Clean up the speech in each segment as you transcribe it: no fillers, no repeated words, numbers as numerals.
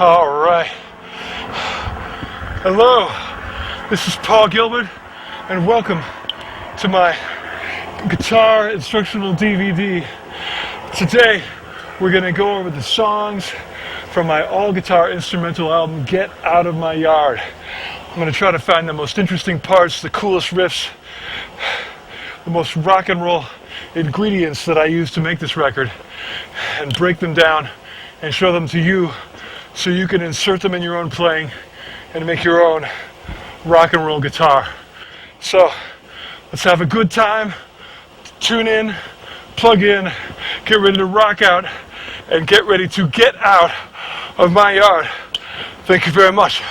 All right. Hello, this is Paul Gilbert, and welcome to my guitar instructional DVD. Today, we're going to go over the songs from my all-guitar instrumental album, Get Out of My Yard. I'm going to try to find the most interesting parts, the coolest riffs, the most rock and roll ingredients that I used to make this record, and break them down and show them to you so you can insert them in your own playing and make your own rock and roll guitar. So let's have a good time. Tune in, plug in, get ready to rock out, and get ready to get out of my yard. Thank you very much.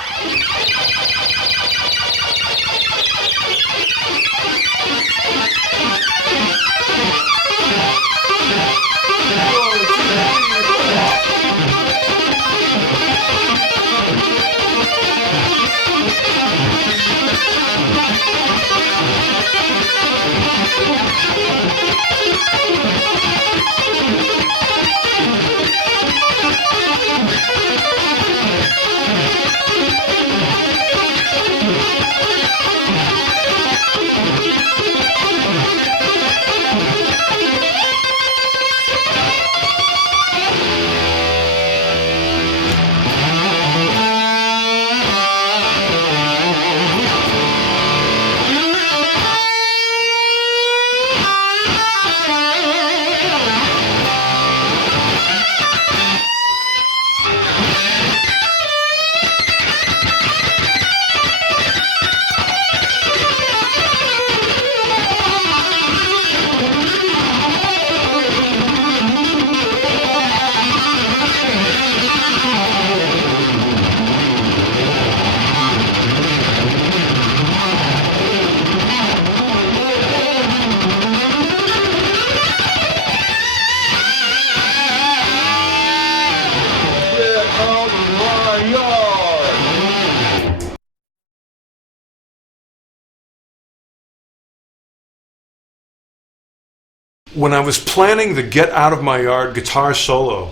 When I was planning the Get Out of My Yard guitar solo,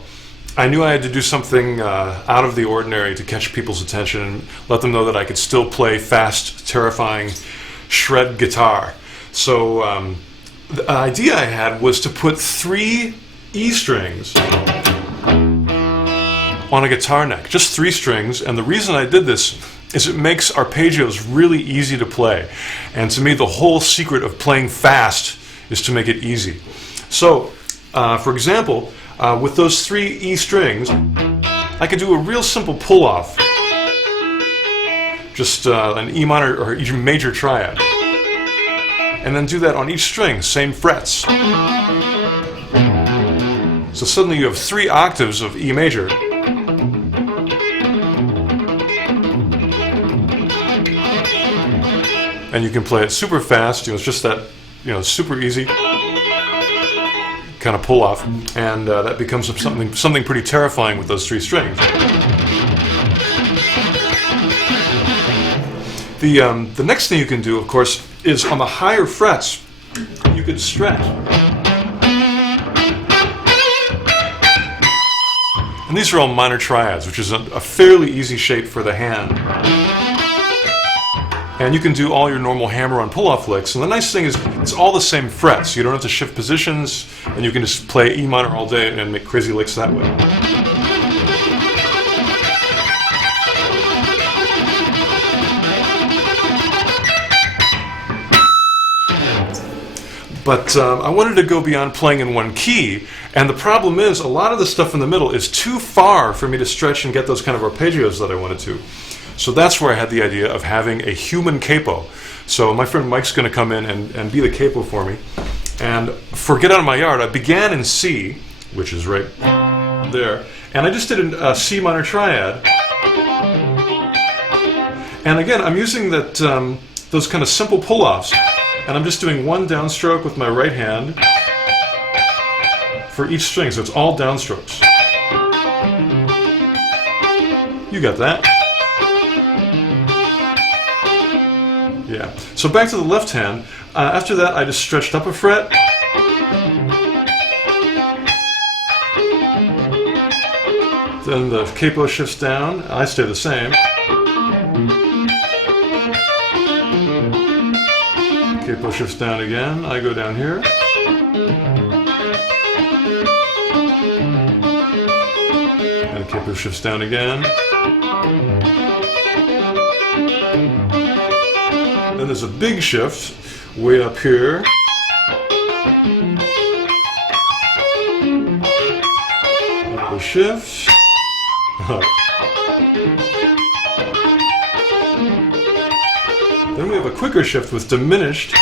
I knew I had to do something out of the ordinary to catch people's attention and let them know that I could still play fast, terrifying shred guitar. So the idea I had was to put 3 E strings on a guitar neck, just 3 strings, and the reason I did this is it makes arpeggios really easy to play. And to me, the whole secret of playing fast is to make it easy. So, for example, with those 3 E strings, I could do a real simple pull-off. Just an E minor or E major triad. And then do that on each string, same frets. So suddenly you have 3 octaves of E major. And you can play it super fast, it's just that, super easy kind of pull off, and that becomes something pretty terrifying with those 3 strings. The next thing you can do, of course, is on the higher frets, you could stretch. And these are all minor triads, which is a fairly easy shape for the hand. And you can do all your normal hammer-on pull-off licks. And the nice thing is, it's all the same frets. You don't have to shift positions, and you can just play E minor all day and make crazy licks that way. But I wanted to go beyond playing in one key, and the problem is a lot of the stuff in the middle is too far for me to stretch and get those kind of arpeggios that I wanted to. So that's where I had the idea of having a human capo. So my friend Mike's going to come in and be the capo for me. And for Get Out of My Yard, I began in C, which is right there, and I just did a C minor triad. And again, I'm using those kind of simple pull-offs. And I'm just doing one downstroke with my right hand for each string, so it's all downstrokes. You got that? Yeah. So back to the left hand. After that, I just stretched up a fret. Then the capo shifts down. I stay the same. Capo shifts down again. I go down here. And the capo shifts down again. Then there's a big shift way up here. Capo shift. Then we have a quicker shift with diminished.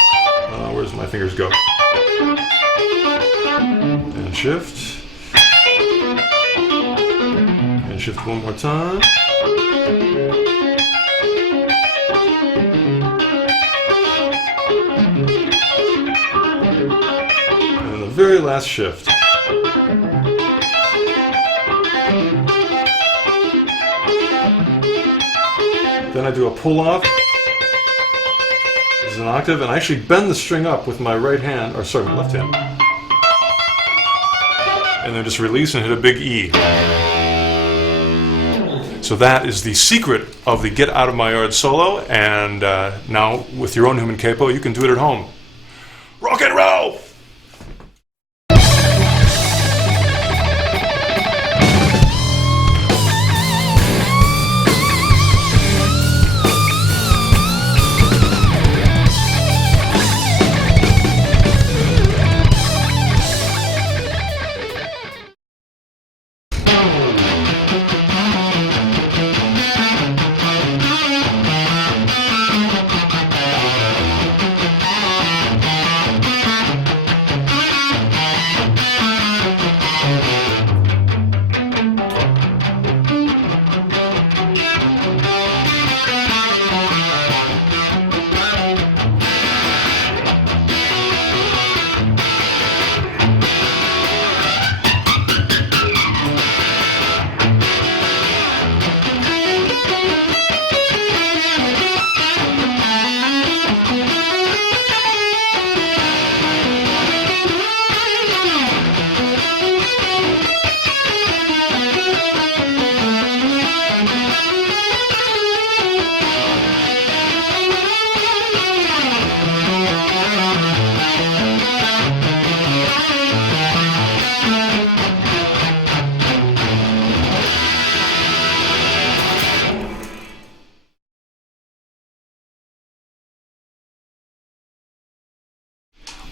Where's my fingers go? And shift. And shift one more time. And the very last shift. Then I do a pull off. An octave, and I actually bend the string up with my right hand, or sorry, my left hand, and then just release and hit a big E. So that is the secret of the Get Out of My Yard solo, and now with your own human capo, you can do it at home. Rock and roll!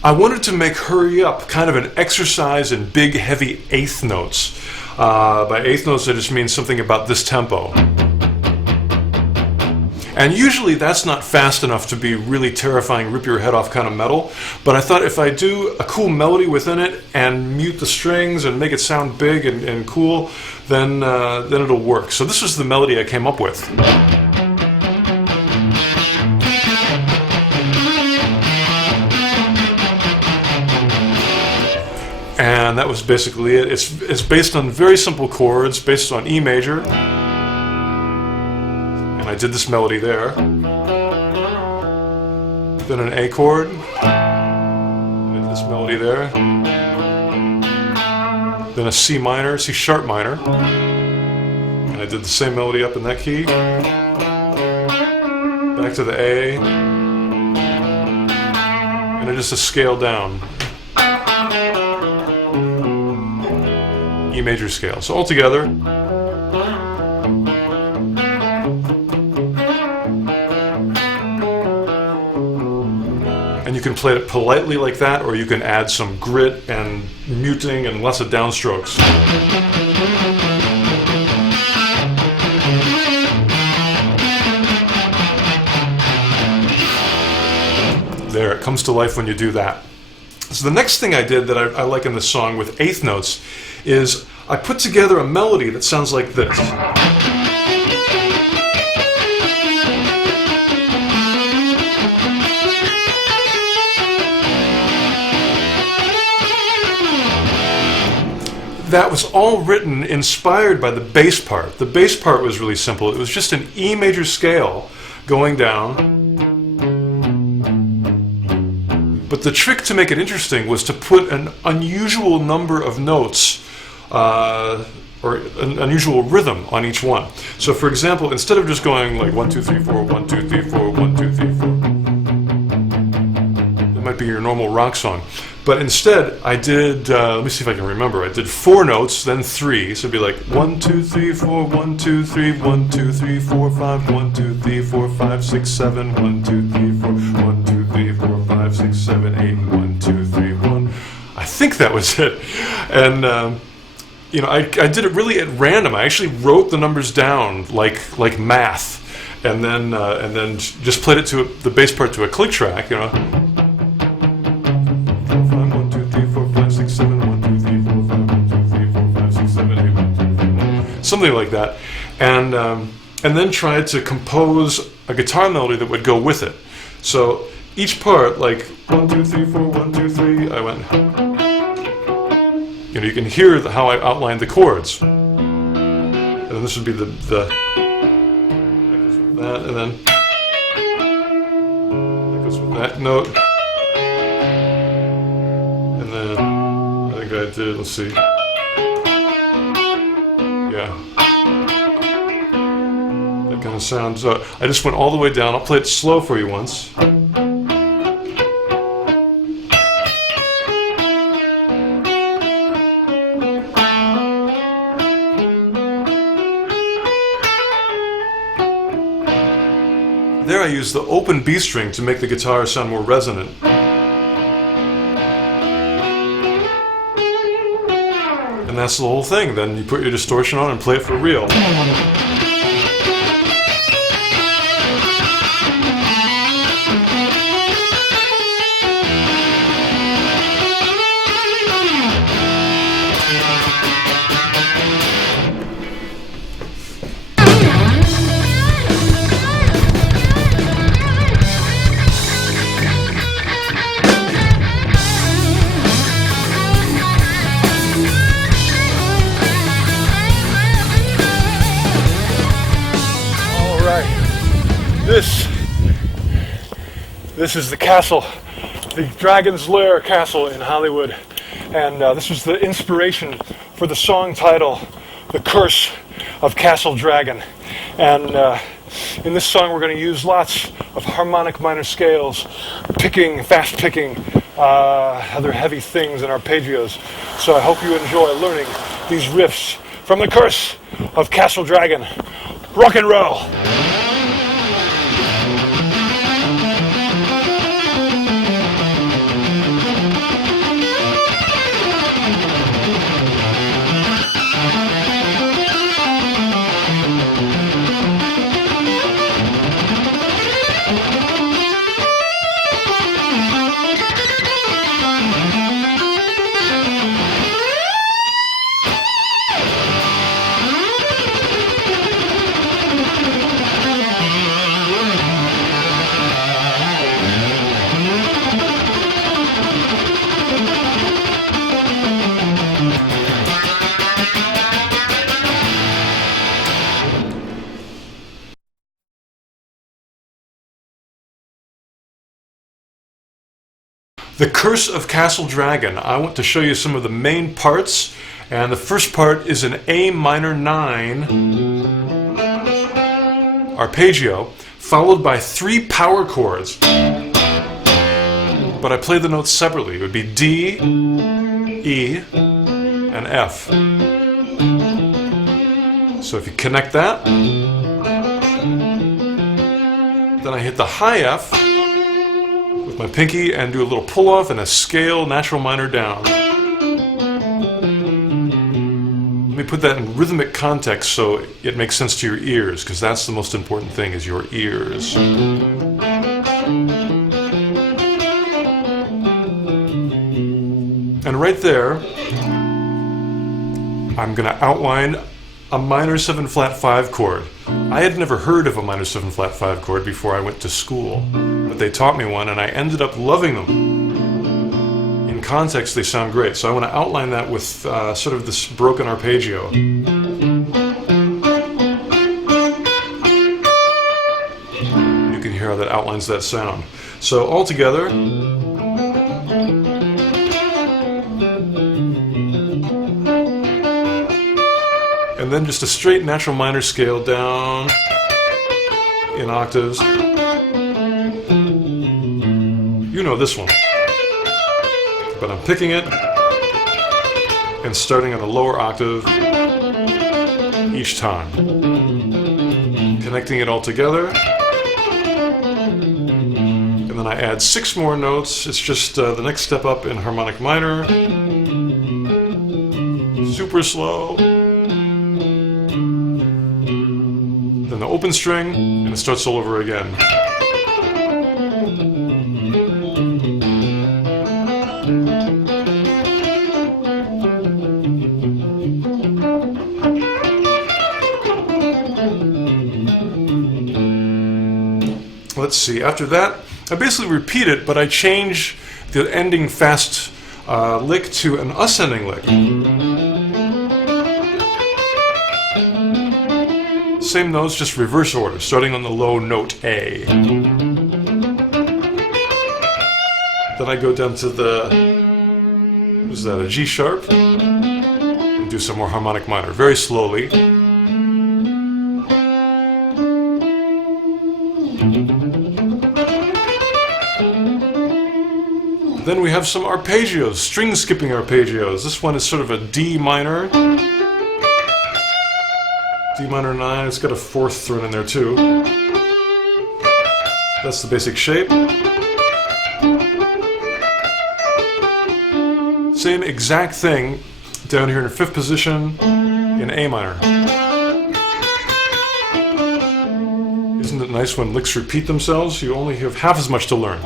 I wanted to make Hurry Up kind of an exercise in big, heavy eighth notes. By eighth notes, I just mean something about this tempo. And usually that's not fast enough to be really terrifying, rip your head off kind of metal. But I thought if I do a cool melody within it and mute the strings and make it sound big and cool, then it'll work. So this was the melody I came up with. And that was basically it. It's based on very simple chords, based on E major. And I did this melody there. Then an A chord. I did this melody there. Then a C minor, C sharp minor. And I did the same melody up in that key. Back to the A. And then just a scale down. E major scale. So all together. And you can play it politely like that, or you can add some grit and muting and lots of downstrokes. There, it comes to life when you do that. So the next thing I did that I like in this song with eighth notes is I put together a melody that sounds like this. That was all written inspired by the bass part. The bass part was really simple. It was just an E major scale going down. But the trick to make it interesting was to put an unusual number of notes or an unusual rhythm on each one. So for example, instead of just going like 1, 2, 3, 4, 1, 2, 3, 4, 1, 2, 3, 4, that might be your normal rock song. But instead, I did, let me see if I can remember, I did 4 notes, then 3, so it'd be like 1, 2, 3, 4, 1, 2, 3, 1, 2, 3, 4, 5, 1, 2, 3, 4, 5, 6, 7, 1, 2, 3, 4, 1, 2, 3, 4, 5, 6, 7, 8, 1, 2, 3, 1. I think that was it. And, you know, I did it really at random. I actually wrote the numbers down like math, and then just played it to the bass part to a click track, you know. 1, 2, 3, 4, 5, 6, 7, 1, 2, 3, 4, 5, 1, 2, 3, 4, 5, 6, 7, 8, 1, 2, 3, 1. Something like that. And then tried to compose a guitar melody that would go with it. So each part, like 1, 2, 3, 4, 1, 2, 3, I went. You know, you can hear how I outlined the chords. And then this would be the that goes with that, and then that goes with that note. And then I think I did, let's see. Yeah. That kind of sounds, I just went all the way down. I'll play it slow for you once. There I used the open B string to make the guitar sound more resonant. And that's the whole thing. Then you put your distortion on and play it for real. This is the castle, the Dragon's Lair Castle in Hollywood, and this was the inspiration for the song title, The Curse of Castle Dragon. And in this song we're going to use lots of harmonic minor scales, picking, fast picking, other heavy things in arpeggios. So I hope you enjoy learning these riffs from The Curse of Castle Dragon. Rock and roll! The Curse of Castle Dragon. I want to show you some of the main parts, and the first part is an A minor 9 arpeggio, followed by 3 power chords. But I play the notes separately. It would be D, E, and F. So if you connect that, then I hit the high F with my pinky and do a little pull-off and a scale natural minor down. Let me put that in rhythmic context so it makes sense to your ears, because that's the most important thing, is your ears. And right there, I'm going to outline a minor 7 flat 5 chord. I had never heard of a minor 7 flat 5 chord before I went to school, but they taught me one and I ended up loving them. In context, they sound great, so I want to outline that with sort of this broken arpeggio. You can hear how that outlines that sound. So all together, and then just a straight natural minor scale down in octaves. You know this one. But I'm picking it and starting on a lower octave each time. Connecting it all together. And then I add 6 more notes. It's just the next step up in harmonic minor. Super slow. Then the open string, and it starts all over again. Let's see, after that, I basically repeat it, but I change the ending fast lick to an ascending lick. Same notes, just reverse order, starting on the low note A. Then I go down to the, what is that, a G sharp? And do some more harmonic minor, very slowly. Then we have some arpeggios, string skipping arpeggios. This one is sort of a D minor. D minor 9, it's got a 4th thrown in there too. That's the basic shape. Same exact thing down here in 5th position in A minor. Isn't it nice when licks repeat themselves? You only have half as much to learn.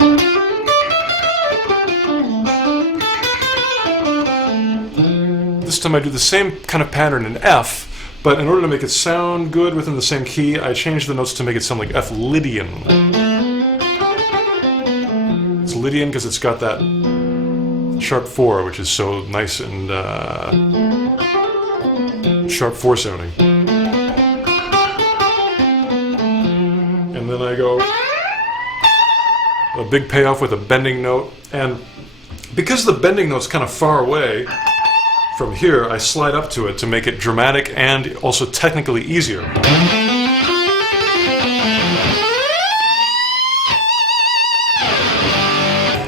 This time I do the same kind of pattern in F, but in order to make it sound good within the same key, I change the notes to make it sound like F Lydian. It's Lydian because it's got that sharp 4, which is so nice and sharp 4 sounding. And then I go a big payoff with a bending note, and because the bending note's kind of far away from here, I slide up to it to make it dramatic and also technically easier.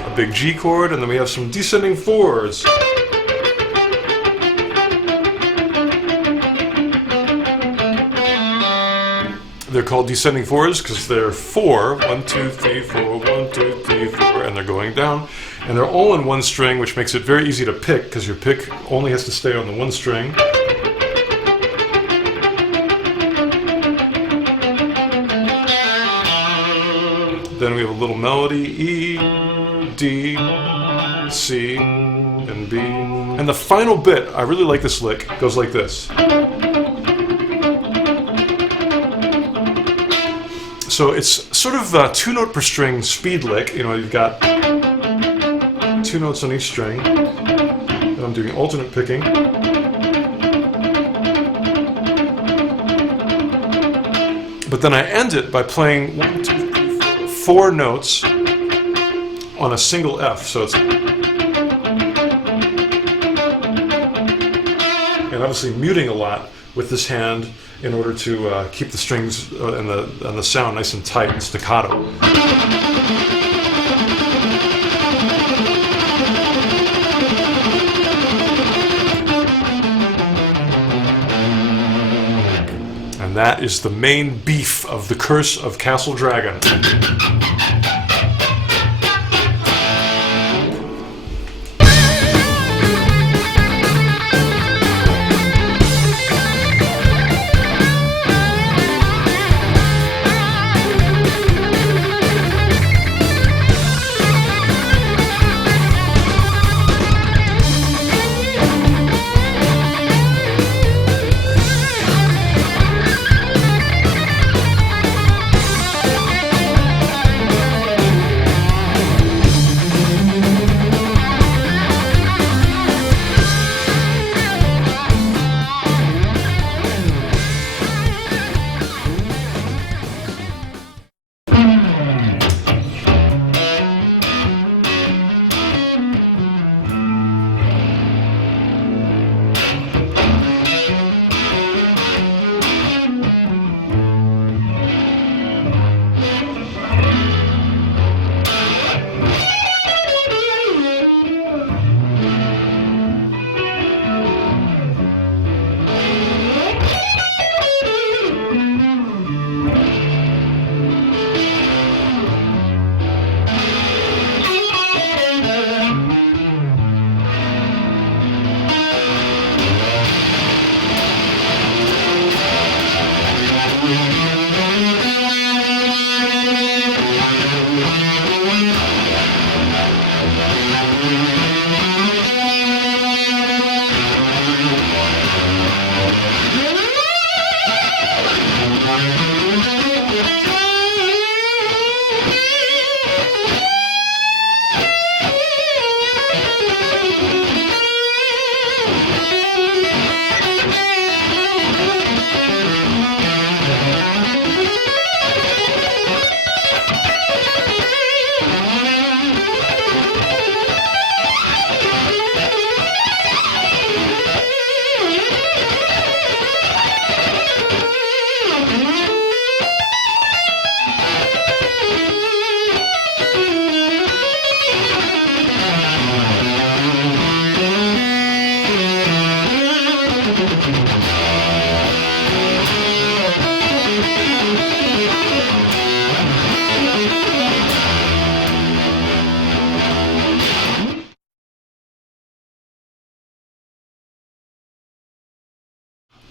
A big G chord, and then we have some descending 4s. They're called descending 4s because they're 4, 1, 2, 3, 4, 1, 2, 3, 4, and they're going down. And they're all in one string, which makes it very easy to pick because your pick only has to stay on the one string. Then we have a little melody, E, D, C, and B. And the final bit, I really like this lick, goes like this. So it's sort of a 2-note per string speed lick. You know, you've got 2 notes on each string, and I'm doing alternate picking. But then I end it by playing 1, 2, 3, 4 notes on a single F. So it's and obviously muting a lot with this hand in order to keep the strings and the sound nice and tight and staccato. And that is the main beef of The Curse of Castle Dragon.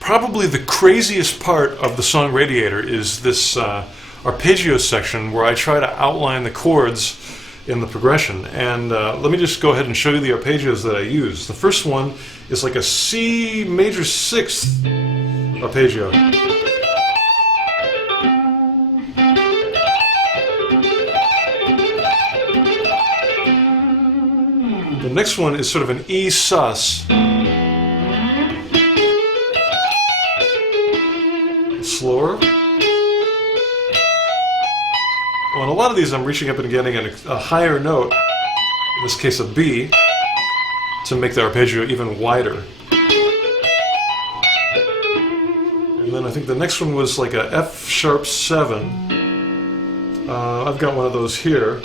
Probably the craziest part of the song Radiator is this arpeggio section where I try to outline the chords in the progression. And let me just go ahead and show you the arpeggios that I use. The first one is like a C major sixth arpeggio. The next one is sort of an E sus. Slower. Well, in a lot of these I'm reaching up and getting a higher note, in this case a B, to make the arpeggio even wider. And then I think the next one was like a F sharp 7. I've got one of those here.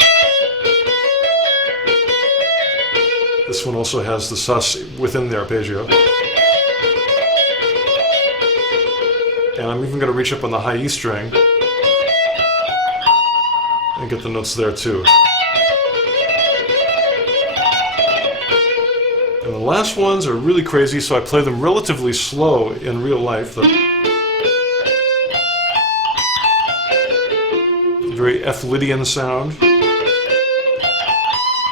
This one also has the sus within the arpeggio. And I'm even going to reach up on the high E string and get the notes there too. And the last ones are really crazy, so I play them relatively slow in real life. Very F-Lydian sound.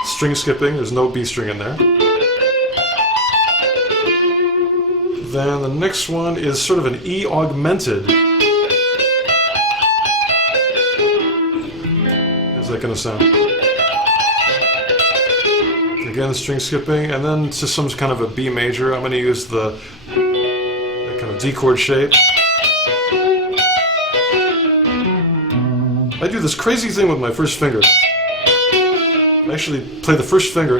String skipping, there's no B string in there. Then the next one is sort of an E augmented. How's that going to sound? Again, string skipping, and then to some kind of a B major, I'm going to use the kind of D chord shape. I do this crazy thing with my first finger. I actually play the first finger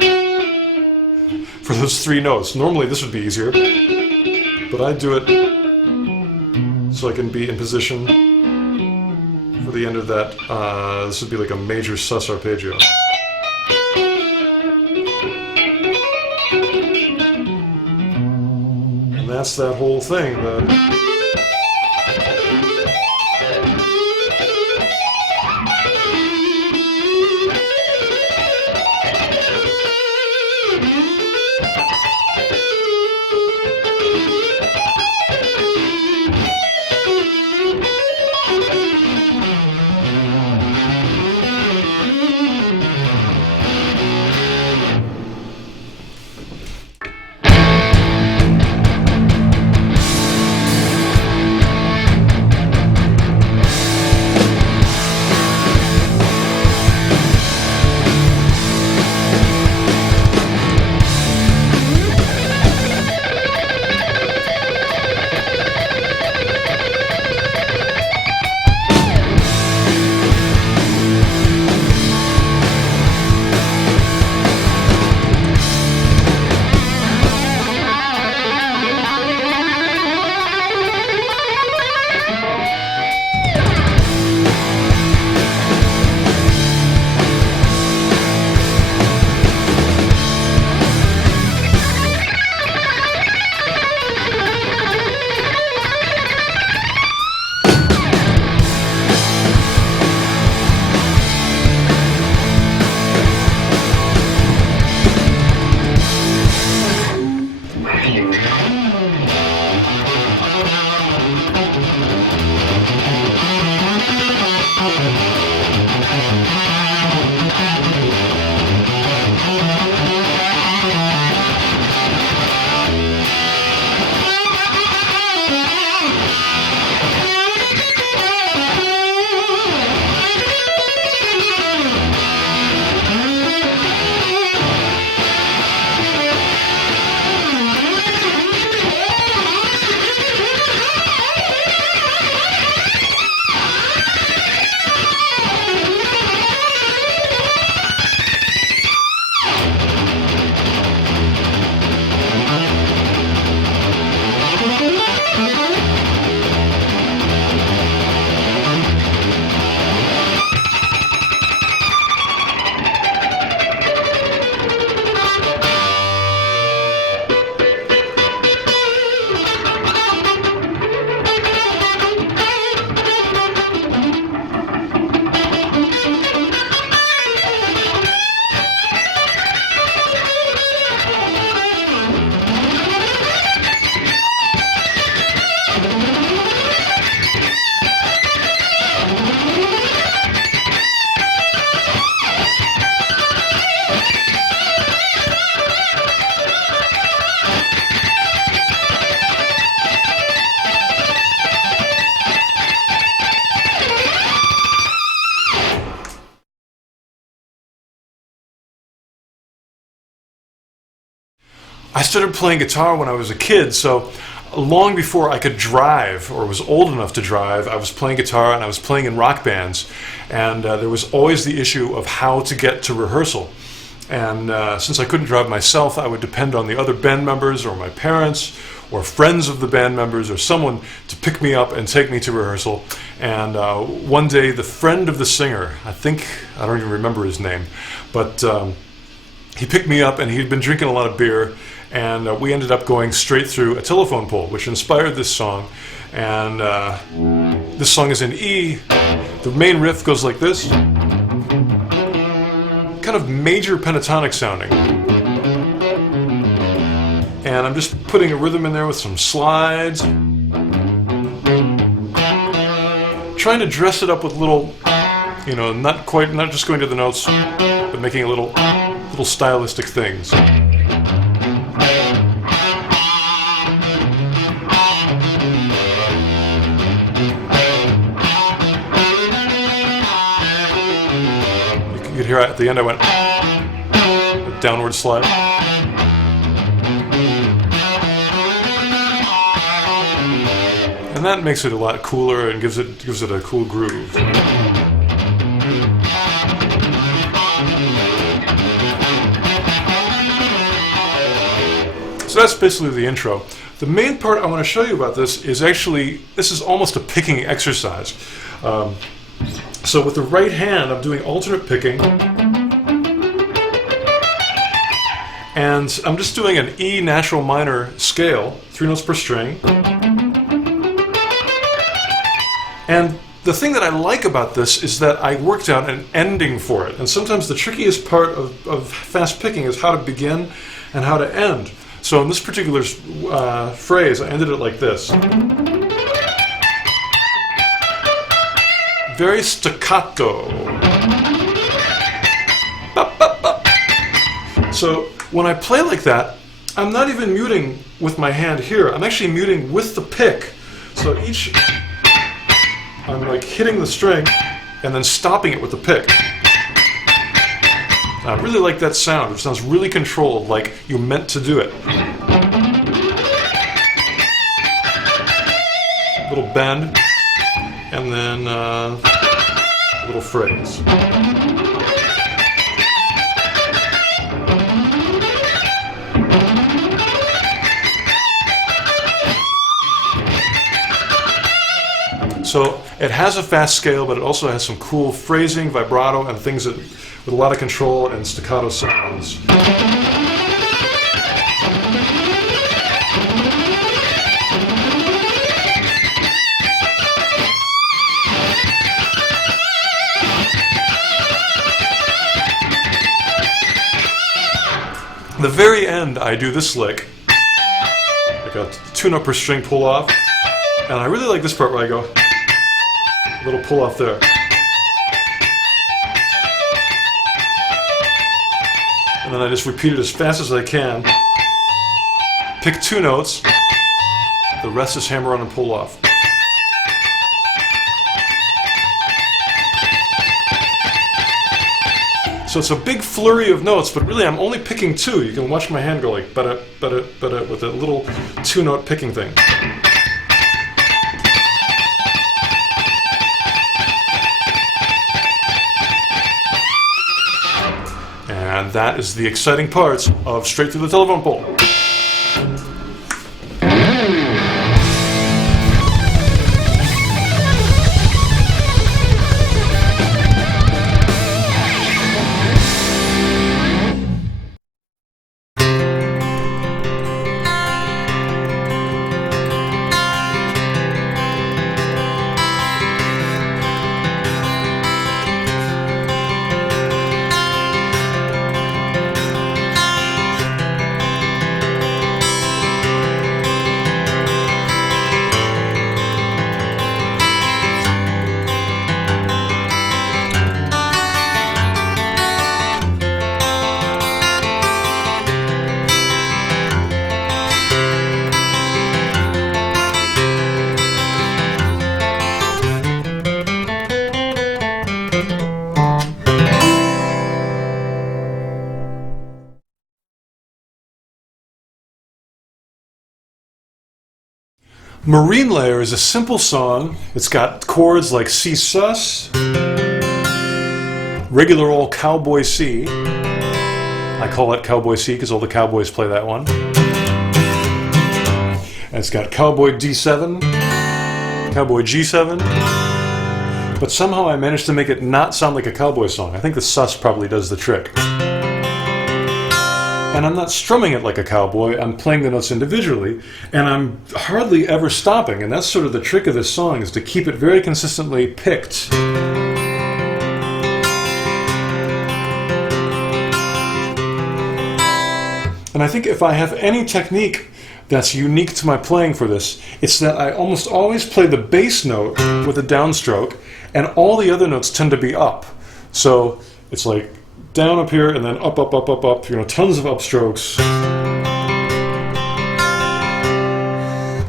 for those 3 notes. Normally this would be easier. but I do it so I can be in position for the end of that. This would be like a major sus arpeggio. And that's that whole thing. I started playing guitar when I was a kid, so long before I could drive or was old enough to drive, I was playing guitar and I was playing in rock bands, and there was always the issue of how to get to rehearsal. And since I couldn't drive myself, I would depend on the other band members or my parents or friends of the band members or someone to pick me up and take me to rehearsal. And one day the friend of the singer, I don't even remember his name, but he picked me up and he'd been drinking a lot of beer, and we ended up going straight through a telephone pole, which inspired this song. And this song is in E. The main riff goes like this, kind of major pentatonic sounding. And I'm just putting a rhythm in there with some slides, trying to dress it up with little, not just going to the notes, but making a little stylistic things. You could hear at the end I went a downward slide. And that makes it a lot cooler and gives it a cool groove. So that's basically the intro. The main part I want to show you about this is actually, this is almost a picking exercise. So with the right hand, I'm doing alternate picking. And I'm just doing an E natural minor scale, 3 notes per string. And the thing that I like about this is that I worked out an ending for it. And sometimes the trickiest part of fast picking is how to begin and how to end. So in this particular phrase, I ended it like this. Very staccato. So when I play like that, I'm not even muting with my hand here. I'm actually muting with the pick. So each, I'm like hitting the string and then stopping it with the pick. I really like that sound. It sounds really controlled, like you meant to do it. Little bend, and then a little phrase. So it has a fast scale, but it also has some cool phrasing, vibrato, and things that with a lot of control and staccato sounds. The very end, I do this lick, like a 2-note per string pull off, and I really like this part where I go. Little pull off there. And then I just repeat it as fast as I can. Pick 2 notes. The rest is hammer on and pull off. So it's a big flurry of notes, but really I'm only picking 2. You can watch my hand go like ba-da, ba-da, ba-da, with a little 2-note picking thing. And that is the exciting parts of Straight Through the Telephone Pole. Marine Layer is a simple song. It's got chords like C sus, regular old cowboy C. I call it cowboy C because all the cowboys play that one. And it's got cowboy D7, cowboy G7. But somehow I managed to make it not sound like a cowboy song. I think the sus probably does the trick. And I'm not strumming it like a cowboy, I'm playing the notes individually, and I'm hardly ever stopping, and that's sort of the trick of this song, is to keep it very consistently picked. And I think if I have any technique that's unique to my playing for this, it's that I almost always play the bass note with a downstroke, and all the other notes tend to be up. So it's like down up here and then up, up, up, up, up, you know, tons of upstrokes.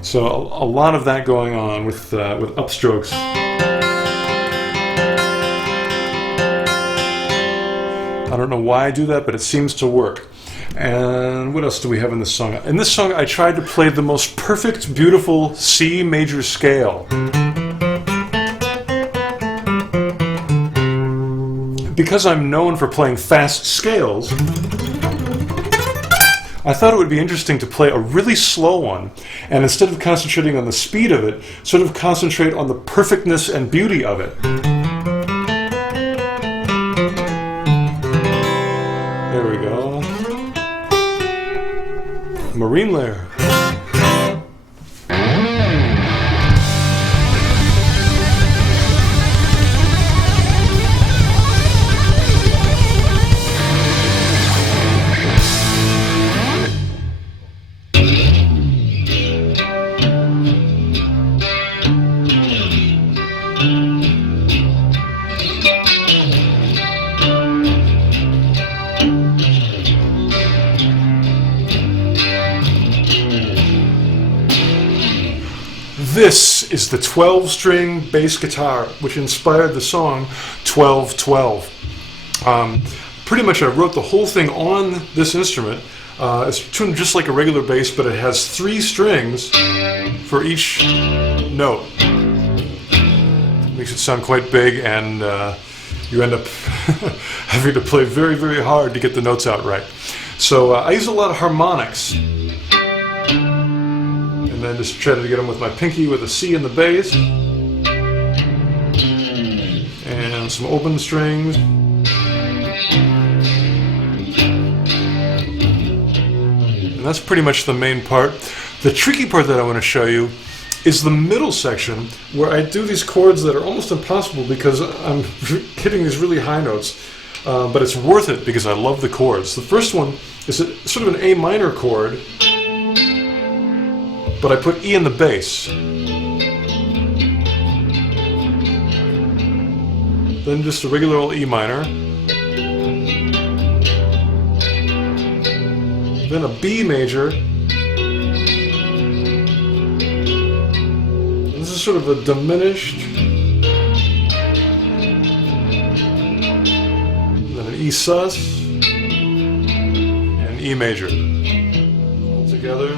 So a lot of that going on with upstrokes. I don't know why I do that, but it seems to work. And what else do we have in this song? In this song, I tried to play the most perfect, beautiful C major scale. Because I'm known for playing fast scales, I thought it would be interesting to play a really slow one, and instead of concentrating on the speed of it, sort of concentrate on the perfectness and beauty of it. There we go. Marine layer. This is the 12-string bass guitar, which inspired the song 1212. Pretty much I wrote the whole thing on this instrument. It's tuned just like a regular bass, but it has 3 strings for each note. Makes it sound quite big, and you end up having to play very, very hard to get the notes out right. So I use a lot of harmonics. And then just try to get them with my pinky with a C in the bass. And some open strings. And that's pretty much the main part. The tricky part that I want to show you is the middle section, where I do these chords that are almost impossible because I'm hitting these really high notes. But it's worth it because I love the chords. The first one is sort of an A minor chord, but I put E in the bass. Then just a regular old E minor. Then a B major. This is sort of a diminished. Then an E sus. And E major. All together.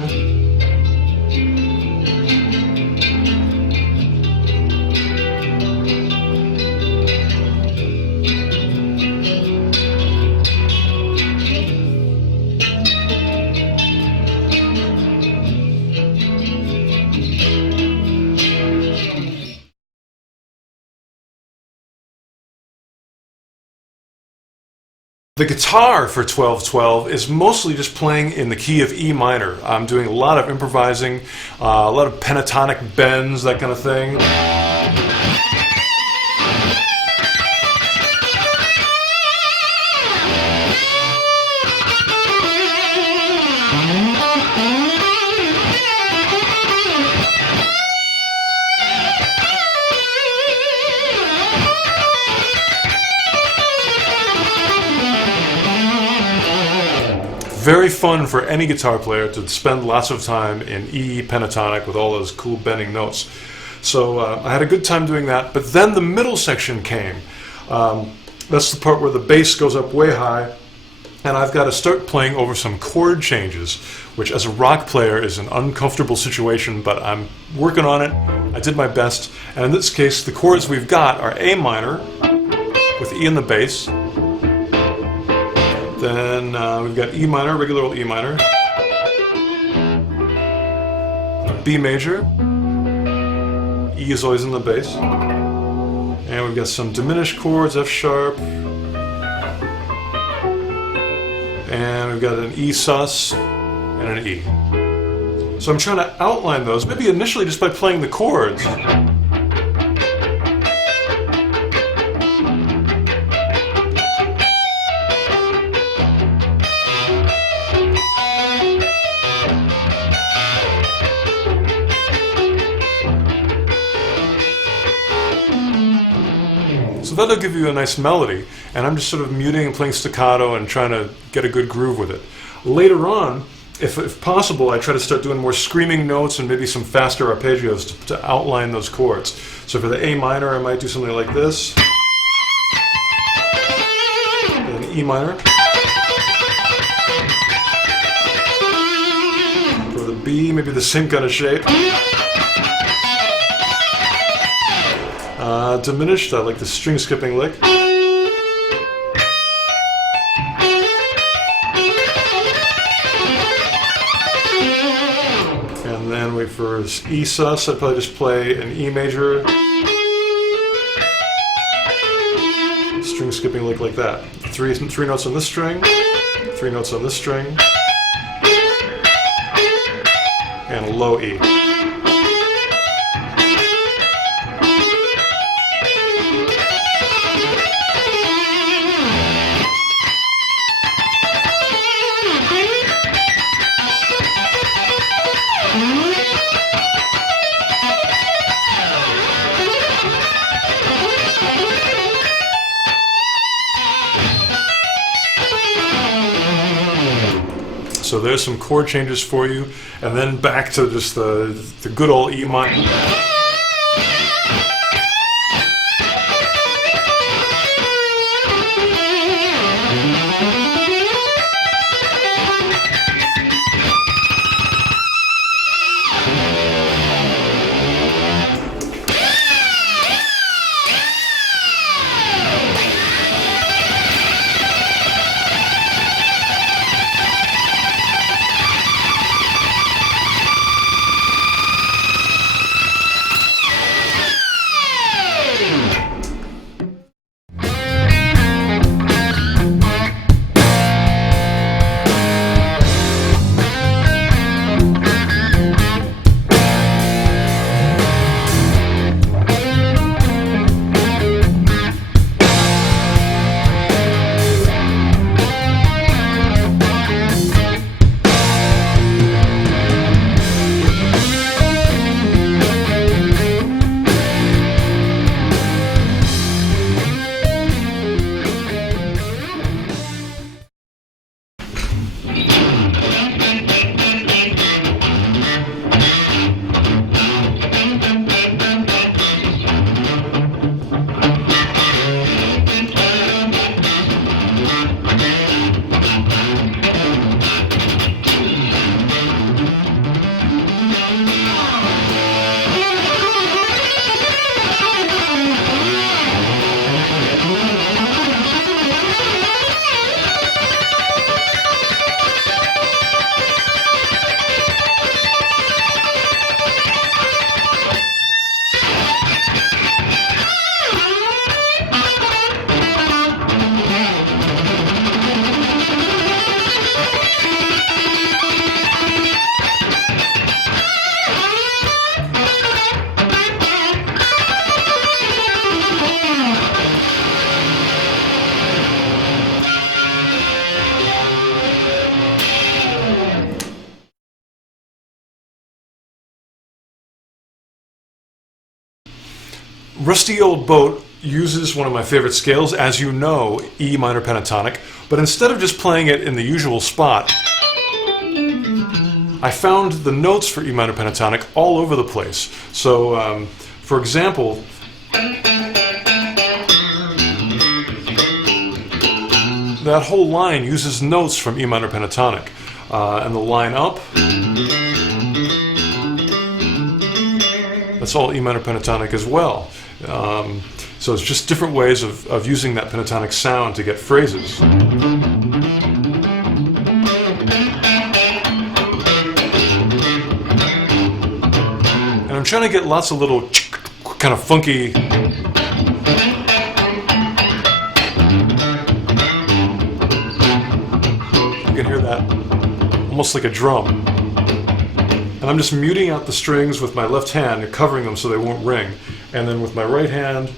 The guitar for 1212 is mostly just playing in the key of E minor. I'm doing a lot of improvising, a lot of pentatonic bends, that kind of thing. Very fun for any guitar player to spend lots of time in E pentatonic with all those cool bending notes. So I had a good time doing that, but then the middle section came. That's the part where the bass goes up way high, and I've got to start playing over some chord changes, which as a rock player is an uncomfortable situation, but I'm working on it. I did my best, and in this case the chords we've got are A minor with E in the bass. Then we've got E minor, regular old E minor, B major, E is always in the bass, and we've got some diminished chords, F sharp, and we've got an E sus and an E. So I'm trying to outline those, maybe initially just by playing the chords. So that'll give you a nice melody, and I'm just sort of muting and playing staccato and trying to get a good groove with it. Later on, if possible, I try to start doing more screaming notes and maybe some faster arpeggios to outline those chords. So for the A minor, I might do something like this. And E minor. For the B, maybe the same kind of shape. Diminished, I like the string skipping lick. for E sus, I'd probably just play an E major. String skipping lick like that. Three notes on this string, 3 notes on this string, and a low E. So there's some chord changes for you, and then back to just the good old E minor. Rusty Old Boat uses one of my favorite scales, as you know, E minor pentatonic, but instead of just playing it in the usual spot, I found the notes for E minor pentatonic all over the place. So, for example, that whole line uses notes from E minor pentatonic, and the line up, that's all E minor pentatonic as well. So it's just different ways of using that pentatonic sound to get phrases. And I'm trying to get lots of little kind of funky you can hear that almost like a drum. And I'm just muting out the strings with my left hand and covering them so they won't ring. And then with my right hand,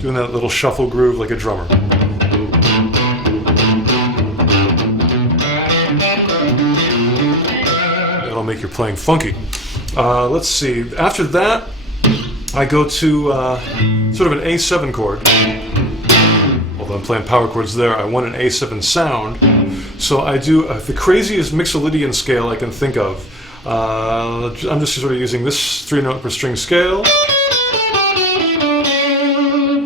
doing that little shuffle groove like a drummer. That'll make your playing funky. Let's see, after that, I go to sort of an A7 chord. Although I'm playing power chords there, I want an A7 sound. So I do the craziest Mixolydian scale I can think of. I'm just sort of using this 3-note per string scale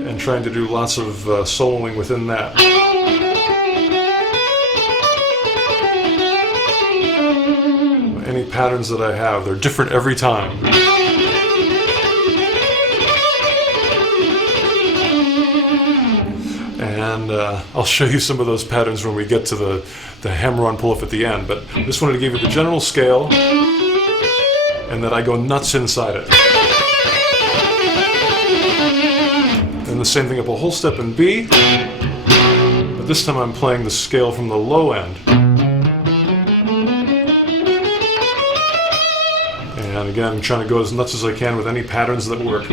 and trying to do lots of soloing within that. Any patterns that I have, they're different every time. And I'll show you some of those patterns when we get to the hammer-on pull-off at the end, but I just wanted to give you the general scale. and that I go nuts inside it. And the same thing up a whole step in B, but this time I'm playing the scale from the low end. And again, I'm trying to go as nuts as I can with any patterns that work.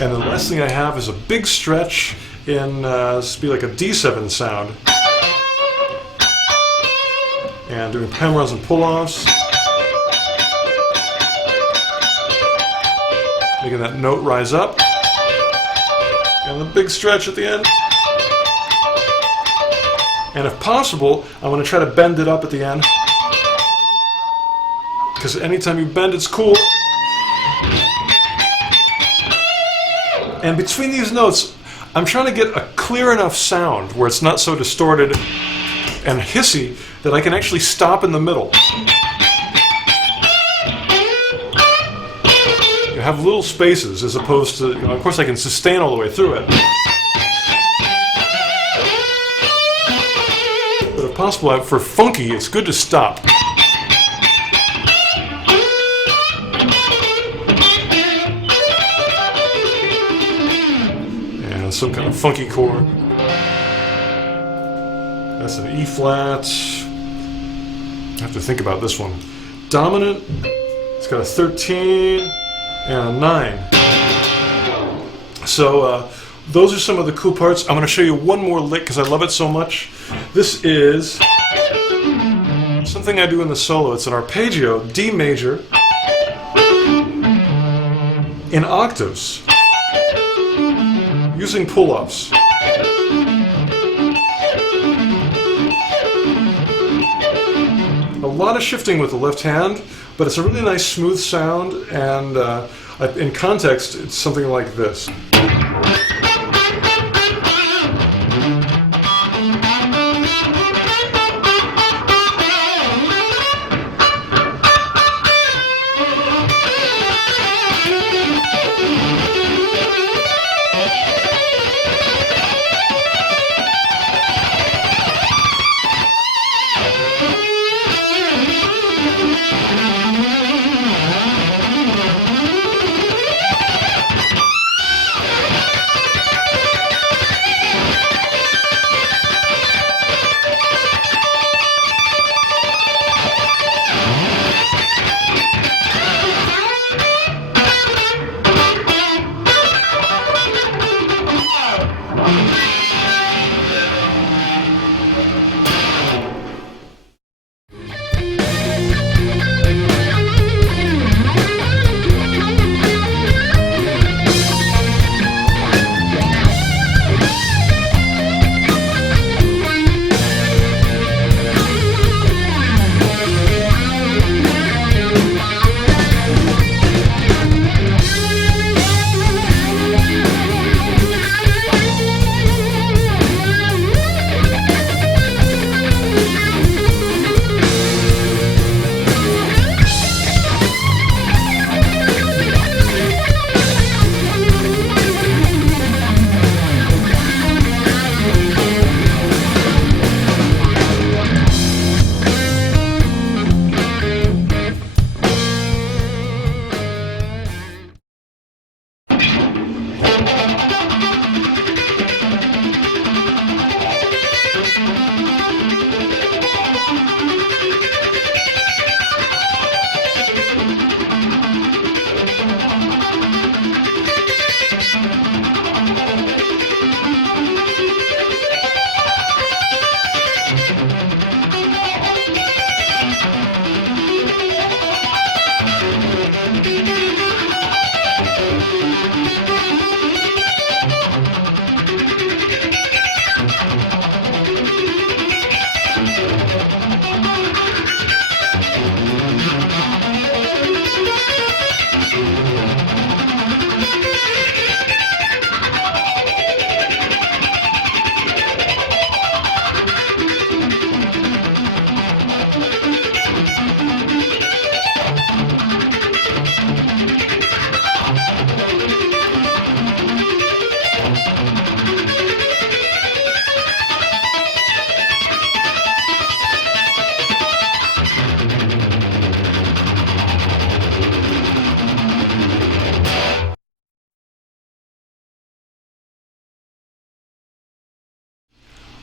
And the last thing I have is a big stretch in, this would be like a D7 sound. And doing hammer-ons and pull-offs. Making that note rise up. And the big stretch at the end. And if possible, I want to try to bend it up at the end. Because anytime you bend, it's cool. And between these notes, I'm trying to get a clear enough sound where it's not so distorted and hissy that I can actually stop in the middle. You have little spaces as opposed to, of course I can sustain all the way through it. But if possible, for funky, it's good to stop. Some kind of funky chord. That's an E flat. I have to think about this one. Dominant. It's got a 13 and a 9. So those are some of the cool parts. I'm going to show you one more lick because I love it so much. This is something I do in the solo. It's an arpeggio, D major, in octaves, using pull-ups. A lot of shifting with the left hand, but it's a really nice smooth sound, and in context, it's something like this.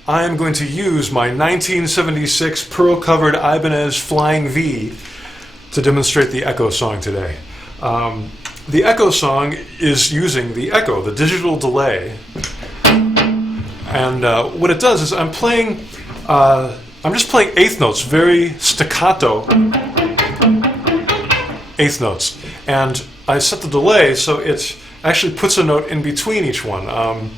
I am going to use my 1976 pearl-covered Ibanez Flying V to demonstrate the echo song today. The echo song is using the echo, the digital delay. And what it does is I'm just playing eighth notes, very staccato eighth notes. And I set the delay so it actually puts a note in between each one.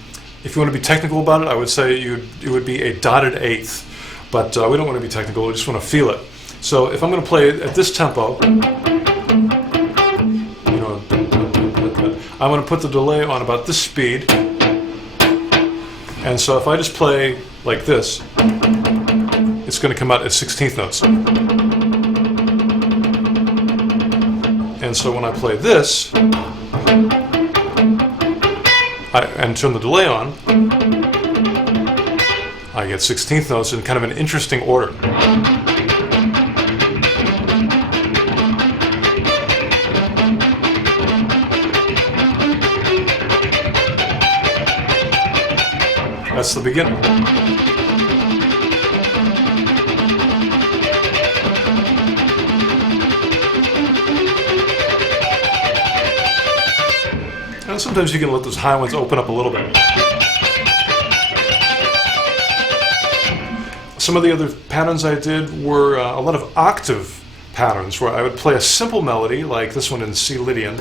If you want to be technical about it, I would say it would be a dotted eighth. But we don't want to be technical, we just want to feel it. So if I'm going to play at this tempo, I'm going to put the delay on about this speed. And so if I just play like this, it's going to come out as 16th notes. And so when I play this, and turn the delay on, I get 16th notes in kind of an interesting order. That's the beginning. And sometimes you can let those high ones open up a little bit. Some of the other patterns I did were a lot of octave patterns where I would play a simple melody like this one in C Lydian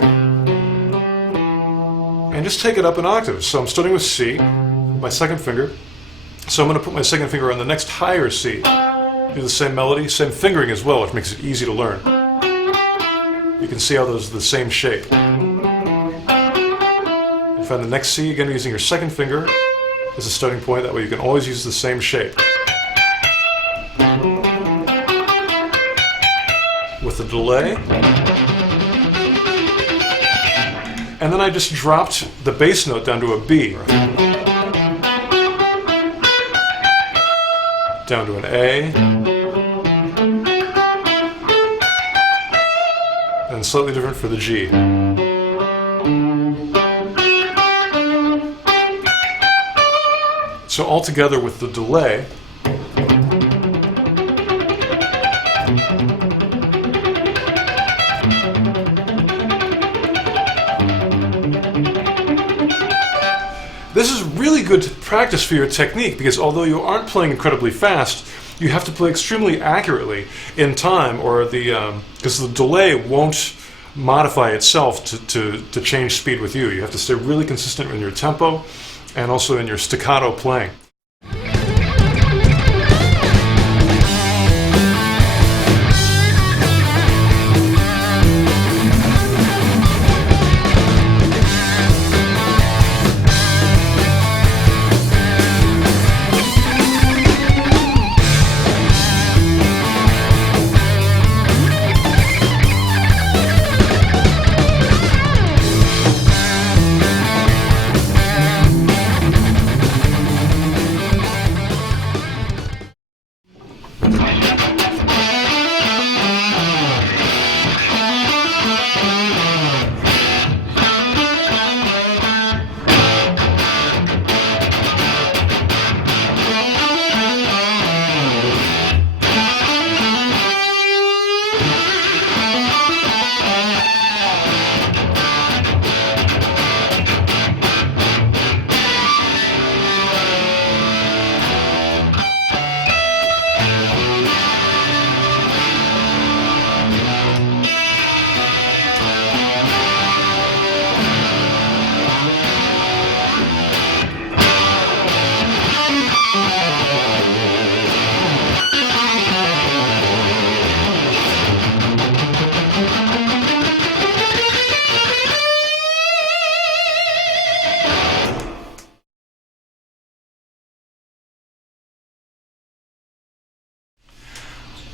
and just take it up an octave. So I'm starting with C, my second finger. So I'm going to put my second finger on the next higher C. Do the same melody, same fingering as well, which makes it easy to learn. You can see how those are the same shape. Find the next C, again using your second finger as a starting point. That way you can always use the same shape. With the delay. And then I just dropped the bass note down to a B. Down to an A. And slightly different for the G. So all together with the delay, this is really good practice for your technique because although you aren't playing incredibly fast, you have to play extremely accurately in time, or because the delay won't modify itself to change speed with you. You have to stay really consistent in your tempo and also in your staccato playing.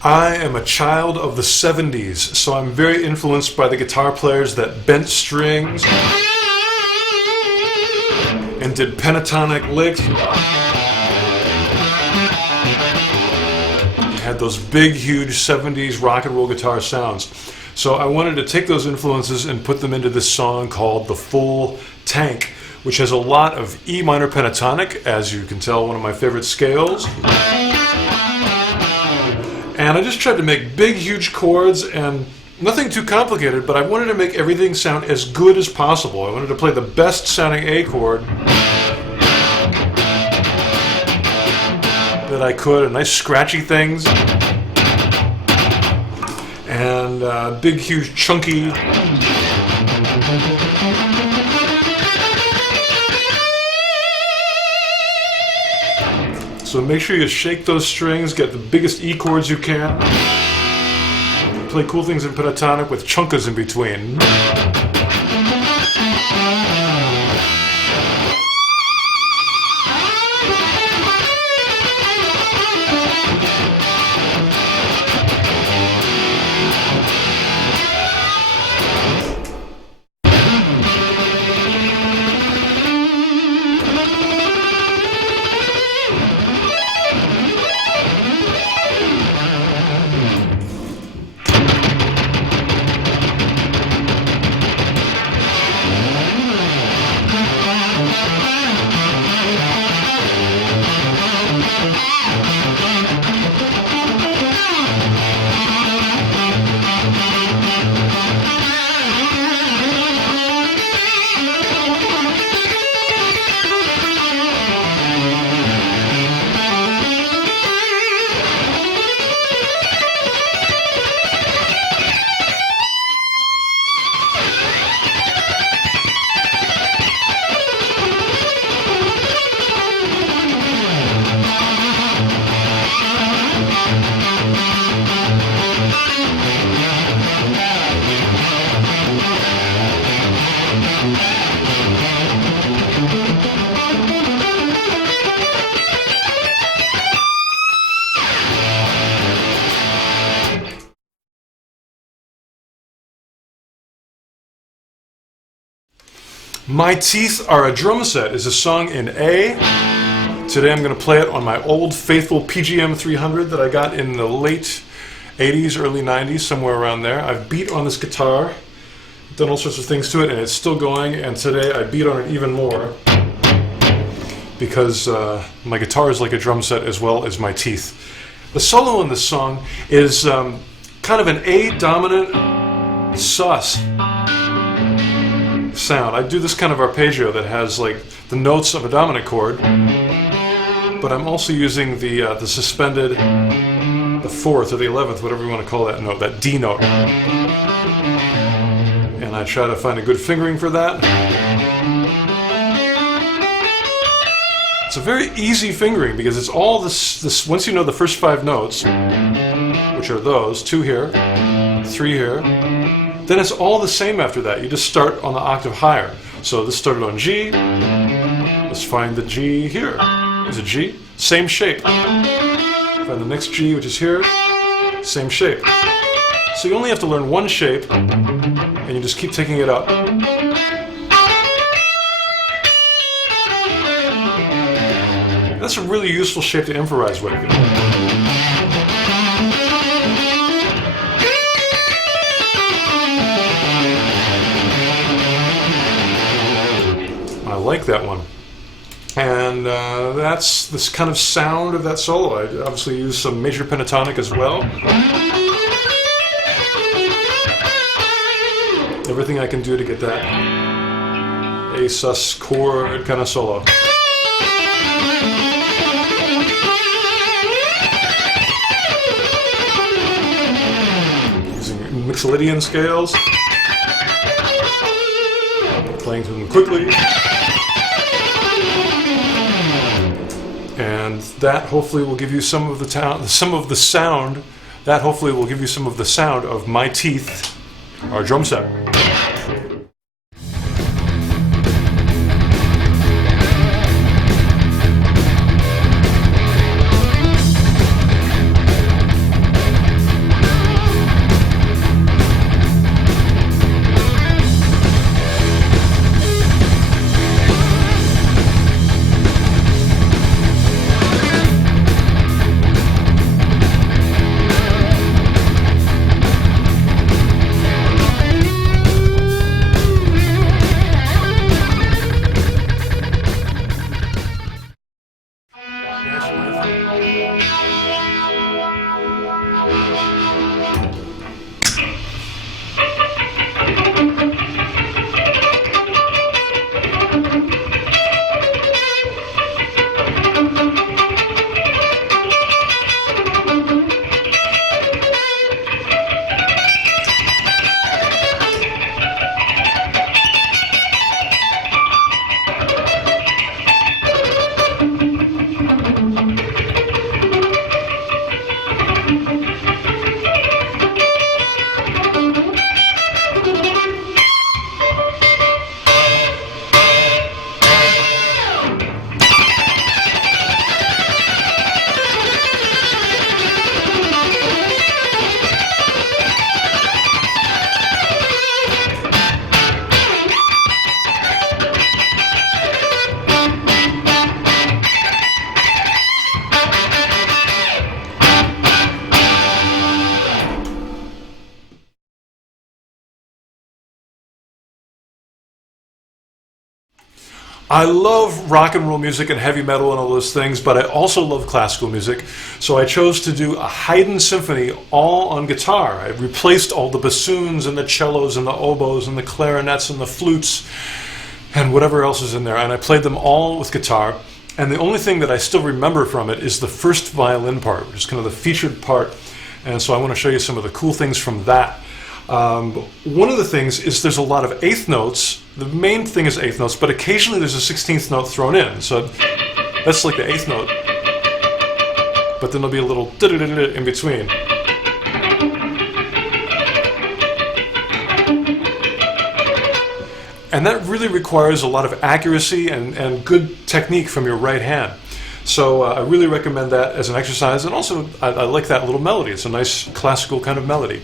I am a child of the 70s, so I'm very influenced by the guitar players that bent strings and did pentatonic licks. Had those big, huge 70s rock and roll guitar sounds. So I wanted to take those influences and put them into this song called The Full Tank, which has a lot of E minor pentatonic, as you can tell, one of my favorite scales. And I just tried to make big, huge chords and nothing too complicated, but I wanted to make everything sound as good as possible. I wanted to play the best sounding A chord that I could, and nice scratchy things, and big, huge, chunky. So make sure you shake those strings, get the biggest E chords you can. Play cool things in pentatonic with chunkas in between. My Teeth Are a Drum Set is a song in A. Today I'm going to play it on my old faithful PGM 300 that I got in the late 80s, early 90s, somewhere around there. I've beat on this guitar, done all sorts of things to it, and it's still going, and today I beat on it even more because my guitar is like a drum set as well as my teeth. The solo in this song is kind of an A dominant sus sound. I do this kind of arpeggio that has like the notes of a dominant chord, but I'm also using the suspended, the 4th or the 11th, whatever you want to call that note, that D note. And I try to find a good fingering for that. It's a very easy fingering because it's all this once you know the first 5 notes, which are those, 2 here, 3 here, then it's all the same after that. You just start on the octave higher. So this started on G. Let's find the G here. There's a G. Same shape. Find the next G, which is here. Same shape. So you only have to learn one shape, and you just keep taking it up. That's a really useful shape to improvise with. I like that one. And that's this kind of sound of that solo. I obviously use some major pentatonic as well. Everything I can do to get that A sus chord kind of solo. Using Mixolydian scales. Playing through them quickly. And that hopefully will give you some of the sound. That hopefully will give you some of the sound of My Teeth, our drum set. I love rock and roll music and heavy metal and all those things, but I also love classical music. So I chose to do a Haydn symphony all on guitar. I replaced all the bassoons and the cellos and the oboes and the clarinets and the flutes and whatever else is in there, and I played them all with guitar. And the only thing that I still remember from it is the first violin part, which is kind of the featured part. And so I want to show you some of the cool things from that. One of the things is there's a lot of eighth notes. The main thing is eighth notes, but occasionally there's a 16th note thrown in. So that's like the eighth note. But then there'll be a little in between. And that really requires a lot of accuracy and good technique from your right hand. So I really recommend that as an exercise. And also, I like that little melody. It's a nice classical kind of melody.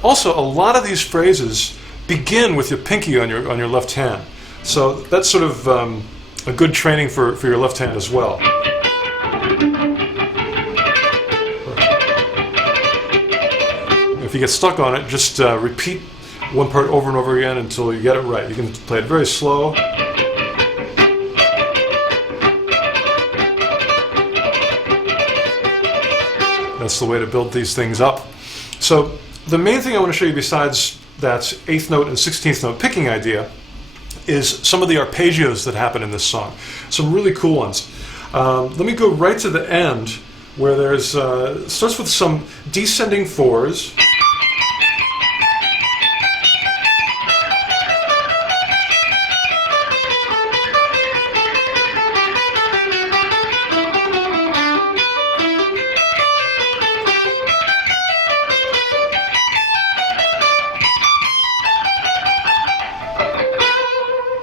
Also, a lot of these phrases begin with your pinky on your left hand. So that's sort of a good training for your left hand as well. If you get stuck on it, just repeat one part over and over again until you get it right. You can play it very slow. That's the way to build these things up. So the main thing I want to show you besides that 8th note and 16th note picking idea is some of the arpeggios that happen in this song. Some really cool ones. Let me go right to the end where there's, starts with some descending fours.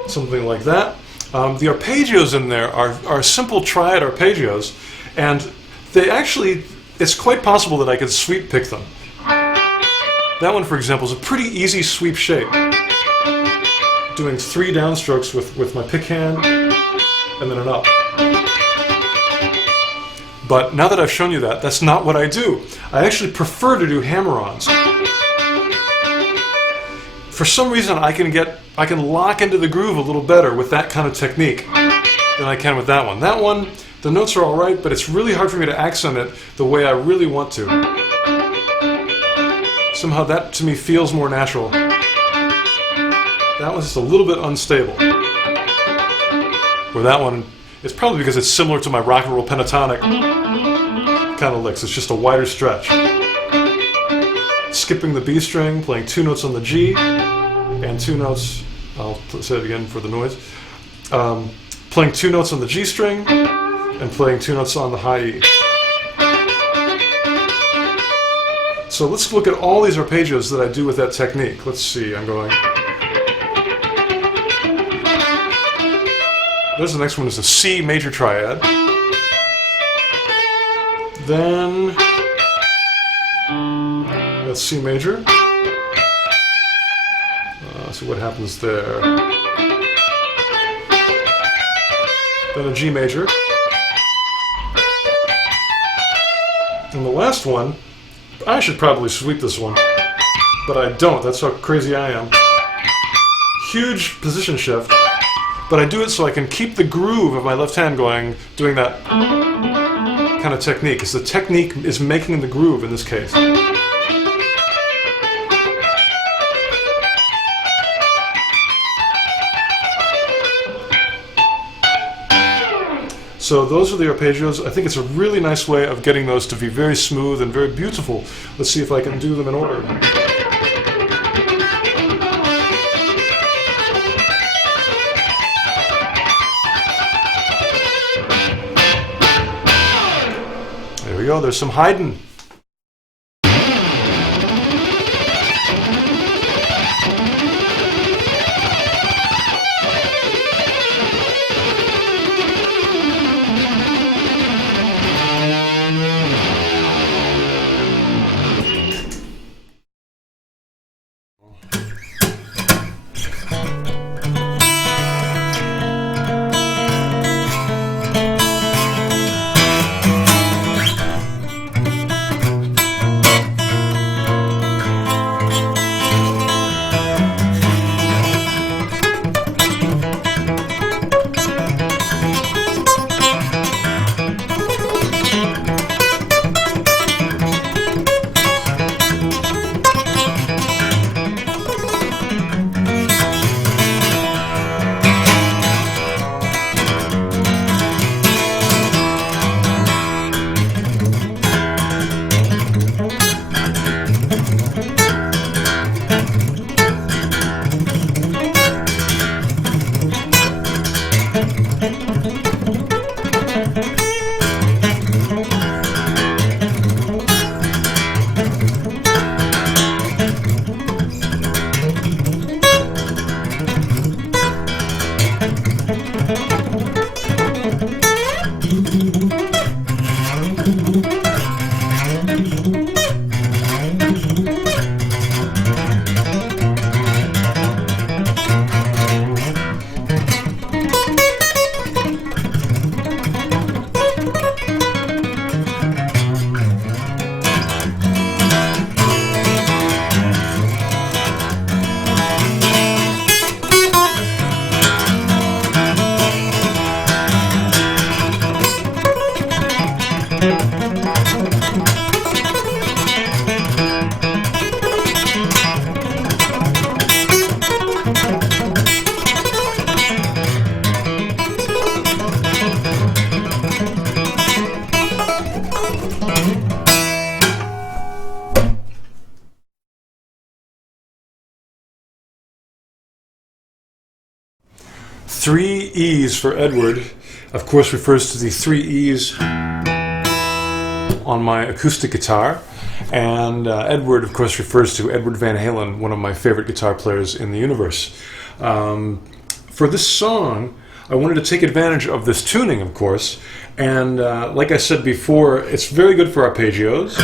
Something like that. The arpeggios in there are simple triad arpeggios, and they actually, it's quite possible that I could sweep pick them. That one, for example, is a pretty easy sweep shape. Doing 3 downstrokes with my pick hand, and then an up. But now that I've shown you that, that's not what I do. I actually prefer to do hammer-ons. For some reason, I can lock into the groove a little better with that kind of technique than I can with that one. That one, the notes are all right, but it's really hard for me to accent it the way I really want to. Somehow that, to me, feels more natural. That one's just a little bit unstable. Where that one, it's probably because it's similar to my rock and roll pentatonic kind of licks. It's just a wider stretch. Skipping the B string, playing 2 notes on the G, and 2 notes, I'll say it again for the noise, playing 2 notes on the G string, and playing 2 notes on the high E. So let's look at all these arpeggios that I do with that technique. Let's see, I'm going... There's the next one, is a C major triad. Then... that's C major. See what happens there. Then a G major. And the last one, I should probably sweep this one, but I don't. That's how crazy I am. Huge position shift, but I do it so I can keep the groove of my left hand going, doing that kind of technique, because the technique is making the groove in this case. So those are the arpeggios. I think it's a really nice way of getting those to be very smooth and very beautiful. Let's see if I can do them in order. There we go, there's some Haydn. 3 E's for Edward, of course, refers to the 3 E's on my acoustic guitar. And Edward, of course, refers to Edward Van Halen, one of my favorite guitar players in the universe. For this song, I wanted to take advantage of this tuning, of course, and like I said before, it's very good for arpeggios.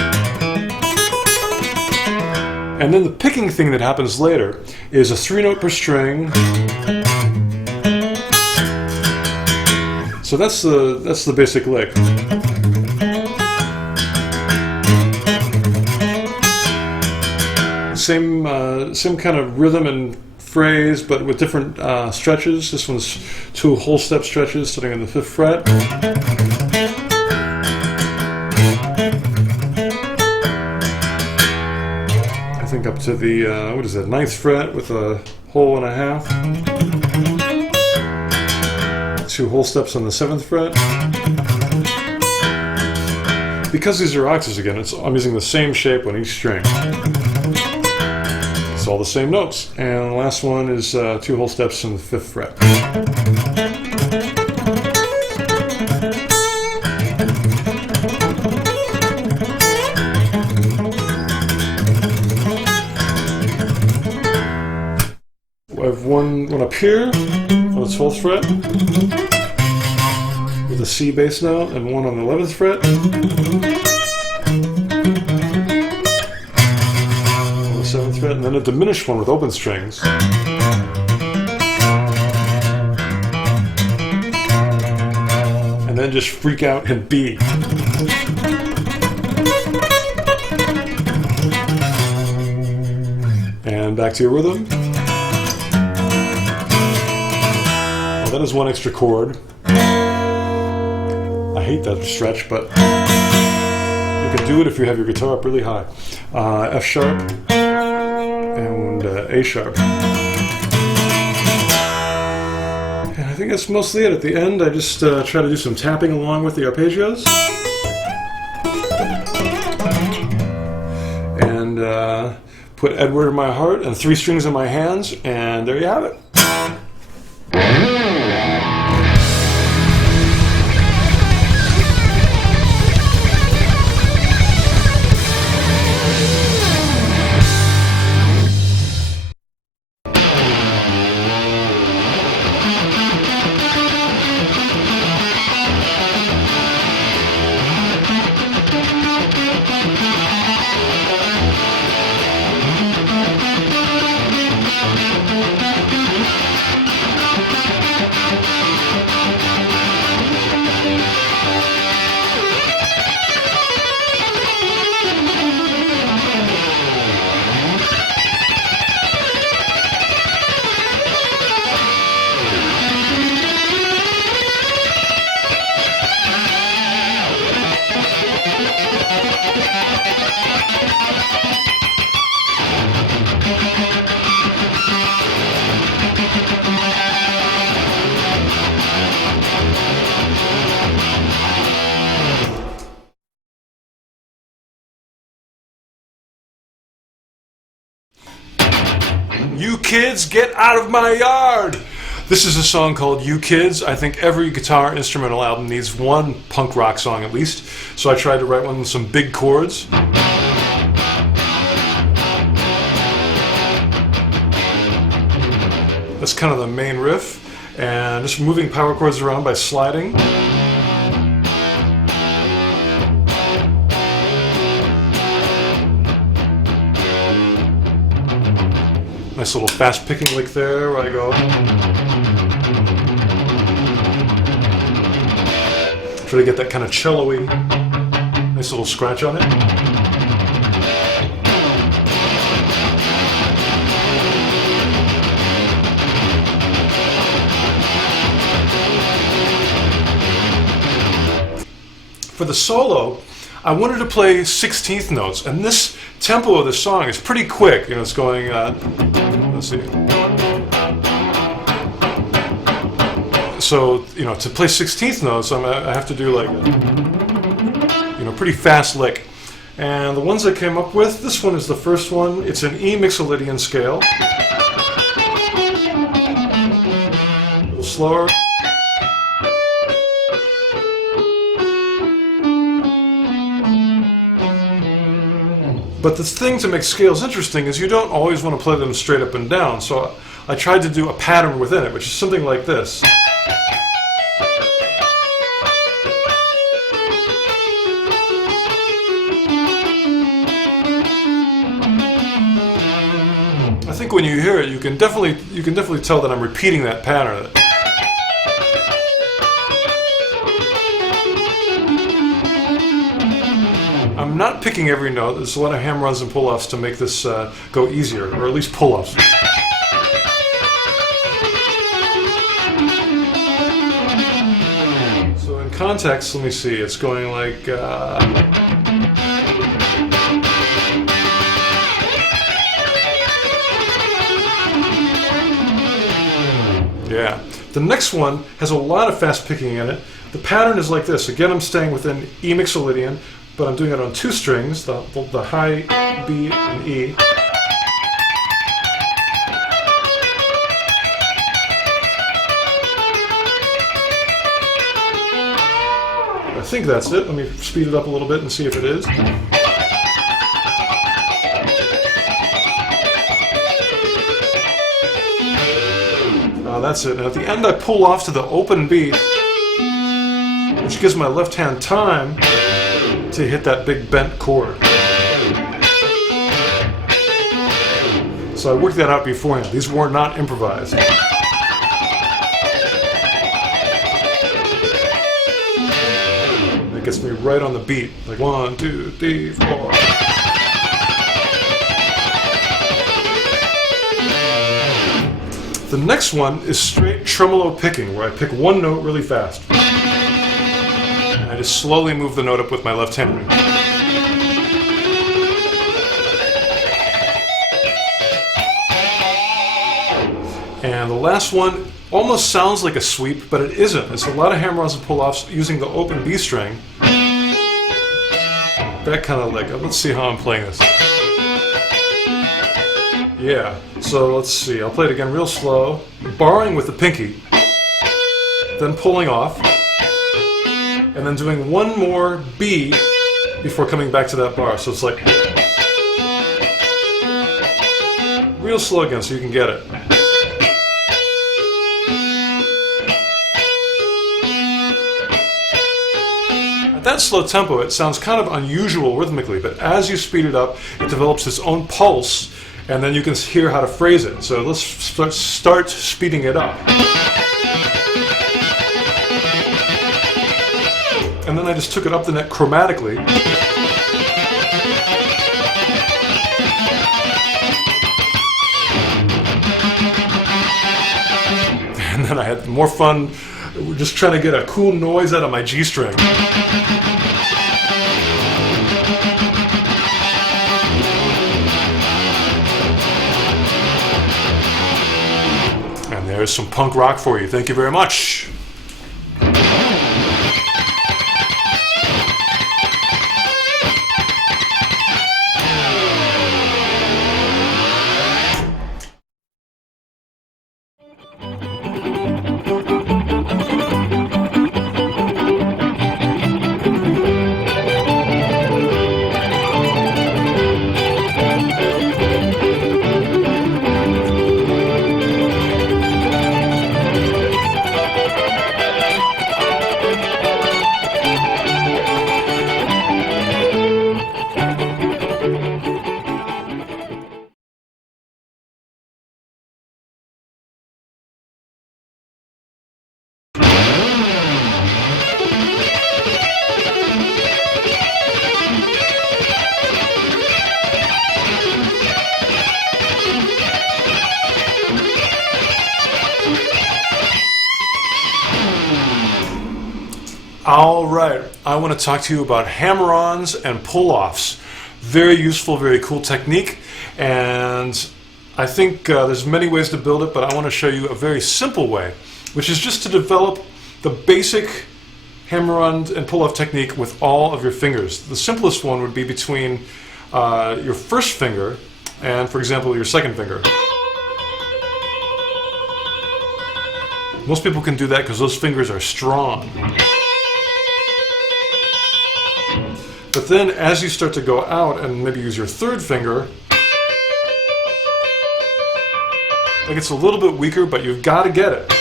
And then the picking thing that happens later is a 3-note per string. So that's the basic lick. Same kind of rhythm and phrase, but with different stretches. This one's 2 whole step stretches starting on the 5th fret. I think up to the, 9th fret with a whole and a half. 2 whole steps on the 7th fret. Because these are octaves again, I'm using the same shape on each string. It's all the same notes. And the last one is 2 whole steps on the 5th fret. I have one up here on the 12th fret with a C bass note, and one on the 11th fret. 7th fret, and then a diminished one with open strings. And then just freak out in B. And back to your rhythm. Well, that is one extra chord. I hate that stretch, but you can do it if you have your guitar up really high. F sharp. And A sharp. And I think that's mostly it. At the end, I just try to do some tapping along with the arpeggios. And put Edward in my heart and 3 strings in my hands, and there you have it. You kids, get out of my yard! This is a song called You Kids. I think every guitar instrumental album needs one punk rock song at least, so I tried to write one with some big chords. That's kind of the main riff, and just moving power chords around by sliding. Nice little fast picking lick there where I go. Try to get that kind of cello-y, nice little scratch on it. For the solo, I wanted to play 16th notes, and this tempo of the song is pretty quick. You know, it's going, let's see. So, you know, to play 16th notes, I have to do like, you know, pretty fast lick. And the ones I came up with, this one is the first one. It's an E mixolydian scale. A little slower. But the thing to make scales interesting is you don't always want to play them straight up and down, so I tried to do a pattern within it, which is something like this. I think when you hear it, you can definitely tell that I'm repeating that pattern. I'm not picking every note. There's a lot of hammer-ons and pull-offs to make this go easier, or at least pull-offs. So in context, let me see, it's going like... Yeah. The next one has a lot of fast picking in it. The pattern is like this. Again, I'm staying within E mixolydian, but I'm doing it on two strings, the high B and E. I think that's it. Let me speed it up a little bit and see if it is. That's it. And at the end I pull off to the open B, which gives my left hand time to hit that big bent chord. So I worked that out beforehand. These were not improvised. That gets me right on the beat. Like 1, 2, 3, 4. The next one is straight tremolo picking, where I pick one note really fast. And I just slowly move the note up with my left hand. And the last one almost sounds like a sweep, but it isn't. It's a lot of hammer-ons and pull-offs using the open B string. That kind of lick. Let's see how I'm playing this. Yeah, so let's see, I'll play it again real slow, barring with the pinky, then pulling off, and then doing one more B before coming back to that bar. So it's like real slow again so you can get it. At that slow tempo, it sounds kind of unusual rhythmically, but as you speed it up, it develops its own pulse. And then you can hear how to phrase it. So let's start speeding it up. And then I just took it up the neck chromatically. And then I had more fun just trying to get a cool noise out of my G string. There's some punk rock for you. Thank you very much. All right, I want to talk to you about hammer-ons and pull-offs. Very useful, very cool technique, and I think there's many ways to build it, but I want to show you a very simple way, which is just to develop the basic hammer-on and pull-off technique with all of your fingers. The simplest one would be between your first finger and, for example, your second finger. Most people can do that because those fingers are strong. But then as you start to go out and maybe use your third finger, it gets a little bit weaker, but you've got to get it.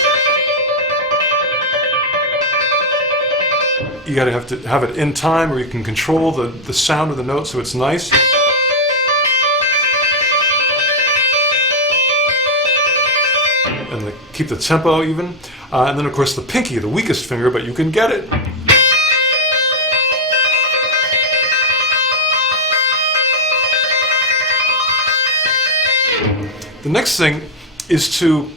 You got to have it in time where you can control the sound of the note so it's nice. And keep the tempo even. And then of course the pinky, the weakest finger, but you can get it. The next thing is to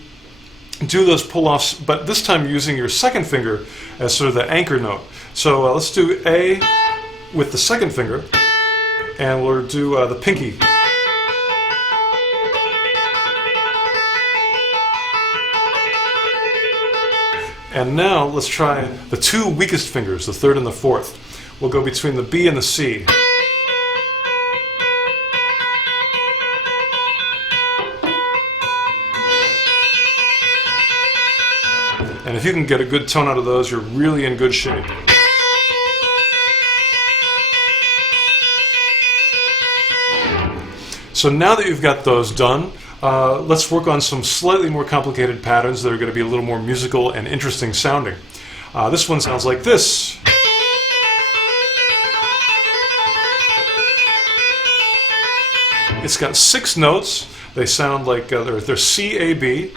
do those pull-offs, but this time using your second finger as sort of the anchor note. So let's do A with the second finger, and we'll do the pinky. And now let's try the two weakest fingers, the third and the fourth. We'll go between the B and the C. And if you can get a good tone out of those, you're really in good shape. So now that you've got those done, let's work on some slightly more complicated patterns that are going to be a little more musical and interesting sounding. This one sounds like this. It's got 6 notes. They sound like they're C-A-B,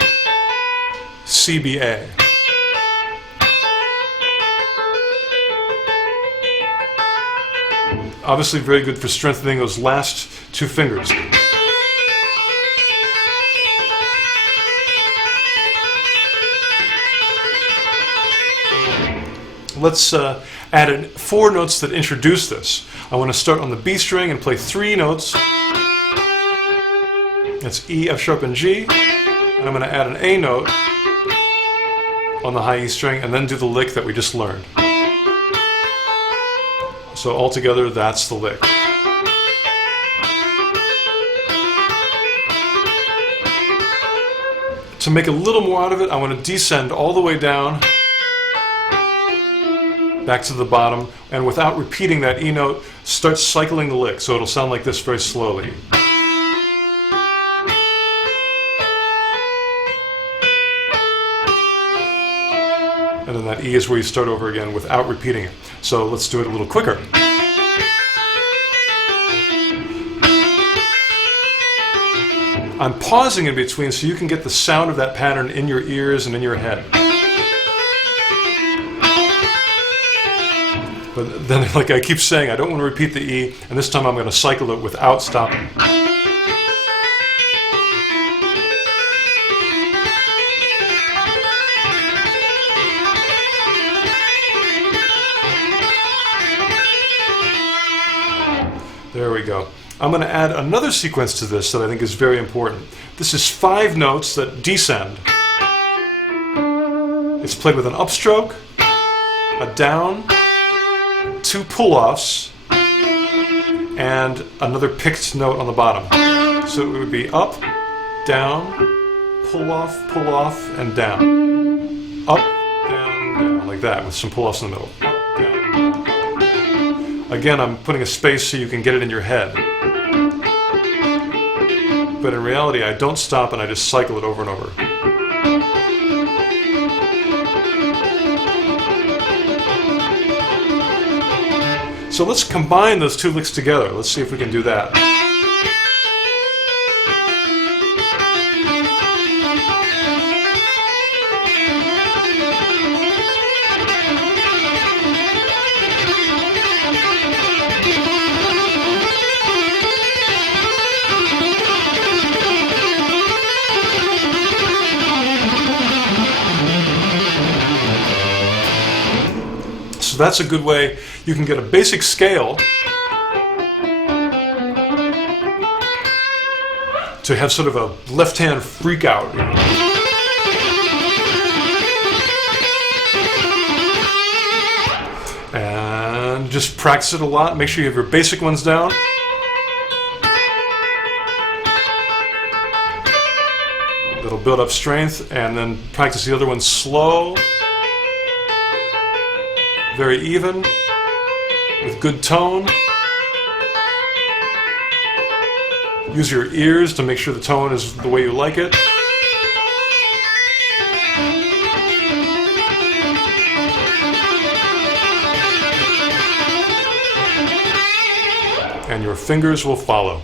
C-B-A. Obviously very good for strengthening those last 2 fingers. Let's add in 4 notes that introduce this. I want to start on the B string and play 3 notes. That's E, F sharp, and G. And I'm going to add an A note on the high E string and then do the lick that we just learned. So altogether, that's the lick. To make a little more out of it, I want to descend all the way down, back to the bottom, and without repeating that E note, start cycling the lick, so it'll sound like this very slowly. And then that E is where you start over again without repeating it. So let's do it a little quicker. I'm pausing in between so you can get the sound of that pattern in your ears and in your head. But then, like I keep saying, I don't want to repeat the E, and this time I'm going to cycle it without stopping. There we go. I'm going to add another sequence to this that I think is very important. This is 5 notes that descend. It's played with an upstroke, a down, 2 pull-offs, and another picked note on the bottom. So it would be up, down, pull off, and down. Up, down, down, like that, with some pull-offs in the middle. Up, down, down. Again, I'm putting a space so you can get it in your head. But in reality, I don't stop and I just cycle it over and over. So let's combine those 2 licks together. Let's see if we can do that. So that's a good way. You can get a basic scale to have sort of a left-hand freak out. You know? And just practice it a lot. Make sure you have your basic ones down. That'll build up strength, and then practice the other one slow, very even, with good tone. Use your ears to make sure the tone is the way you like it. And your fingers will follow.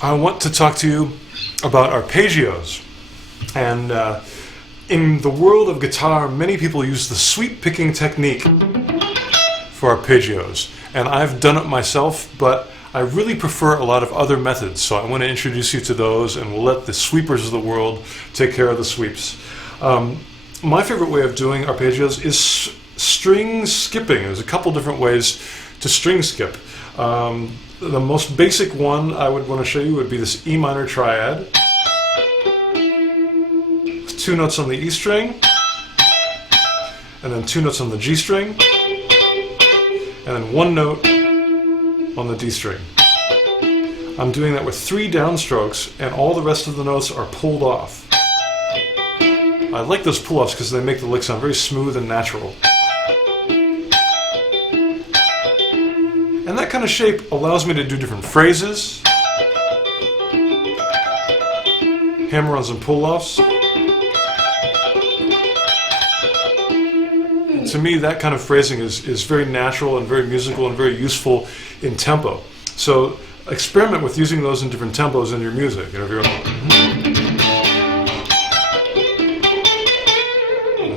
I want to talk to you about arpeggios. And in the world of guitar, many people use the sweep picking technique for arpeggios. And I've done it myself, but I really prefer a lot of other methods. So I want to introduce you to those, and we'll let the sweepers of the world take care of the sweeps. My favorite way of doing arpeggios is string skipping. There's a couple different ways to string skip. The most basic one I would want to show you would be this E minor triad. 2 notes on the E string, and then 2 notes on the G string, and then 1 note on the D string. I'm doing that with 3 downstrokes, and all the rest of the notes are pulled off. I like those pull-offs because they make the lick sound very smooth and natural. And that kind of shape allows me to do different phrases, hammer-ons and pull-offs. To me, that kind of phrasing is very natural and very musical and very useful in tempo. So experiment with using those in different tempos in your music. You know, if you're,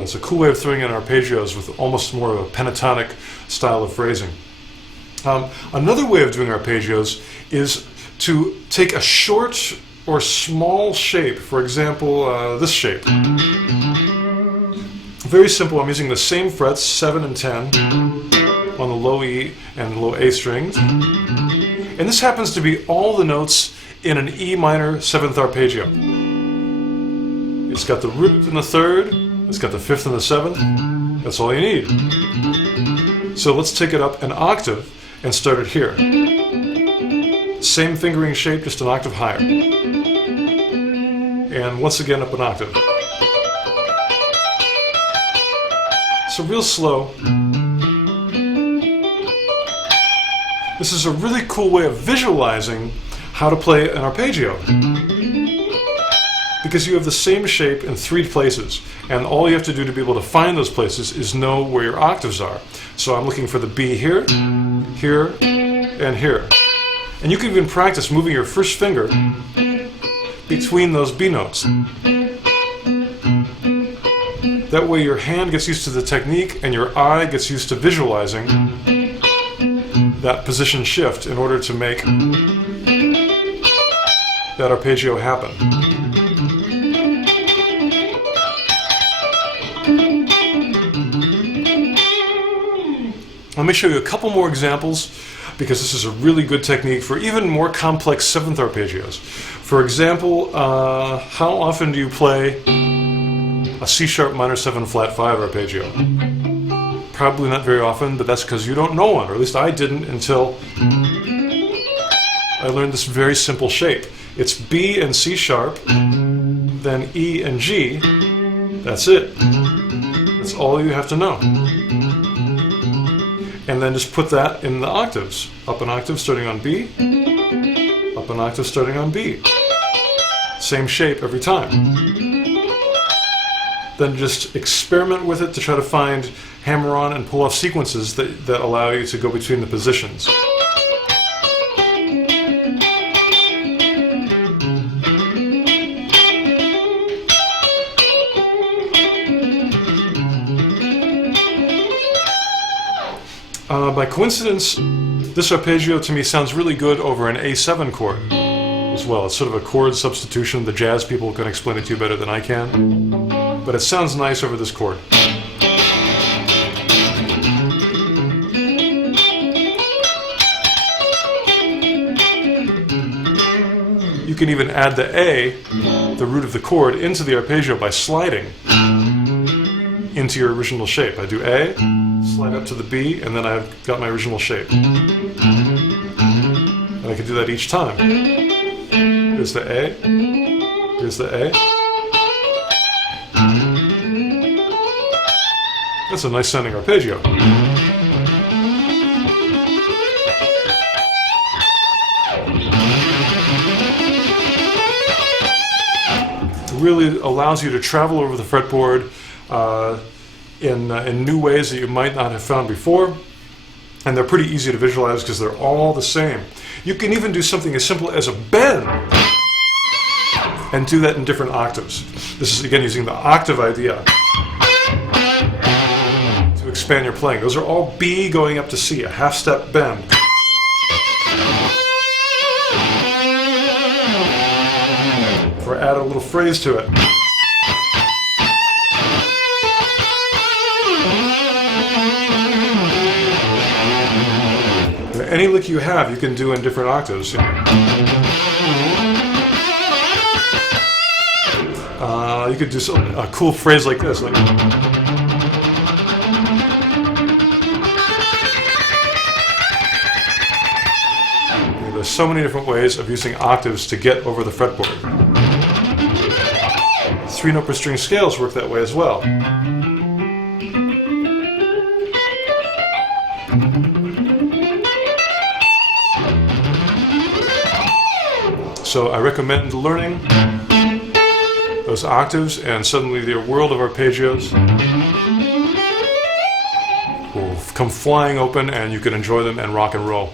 it's a cool way of throwing in arpeggios with almost more of a pentatonic style of phrasing. Another way of doing arpeggios is to take a short or small shape. For example, this shape. Very simple. I'm using the same frets, 7 and 10, on the low E and low A strings. And this happens to be all the notes in an E minor 7th arpeggio. It's got the root in the 3rd, it's got the 5th and the 7th. That's all you need. So let's take it up an octave and start it here. Same fingering shape, just an octave higher. And once again up an octave. So real slow. This is a really cool way of visualizing how to play an arpeggio. Because you have the same shape in 3 places, and all you have to do to be able to find those places is know where your octaves are. So I'm looking for the B here, here, and here. And you can even practice moving your first finger between those B notes. That way your hand gets used to the technique and your eye gets used to visualizing that position shift in order to make that arpeggio happen. Let me show you a couple more examples, because this is a really good technique for even more complex 7th arpeggios. For example, how often do you play a C sharp minor 7 flat 5 arpeggio? Probably not very often, but that's because you don't know one, or at least I didn't until I learned this very simple shape. It's B and C sharp, then E and G. That's it. That's all you have to know. And then just put that in the octaves. Up an octave starting on B, up an octave starting on B. Same shape every time. Then just experiment with it to try to find hammer-on and pull-off sequences that allow you to go between the positions. By coincidence, this arpeggio to me sounds really good over an A7 chord as well. It's sort of a chord substitution. The jazz people can explain it to you better than I can. But it sounds nice over this chord. You can even add the A, the root of the chord, into the arpeggio by sliding into your original shape. I do A, slide up to the B, and then I've got my original shape. And I can do that each time. Here's the A, here's the A. That's a nice sounding arpeggio. It really allows you to travel over the fretboard in new ways that you might not have found before, and they're pretty easy to visualize because they're all the same. You can even do something as simple as a bend and do that in different octaves. This is again using the octave idea to expand your playing. Those are all B going up to C, a half step bend. Or add a little phrase to it. Any lick you have, you can do in different octaves. You could do a cool phrase like this. Like, there's so many different ways of using octaves to get over the fretboard. 3-note per string scales work that way as well. So I recommend learning those octaves, and suddenly the world of arpeggios will come flying open and you can enjoy them and rock and roll.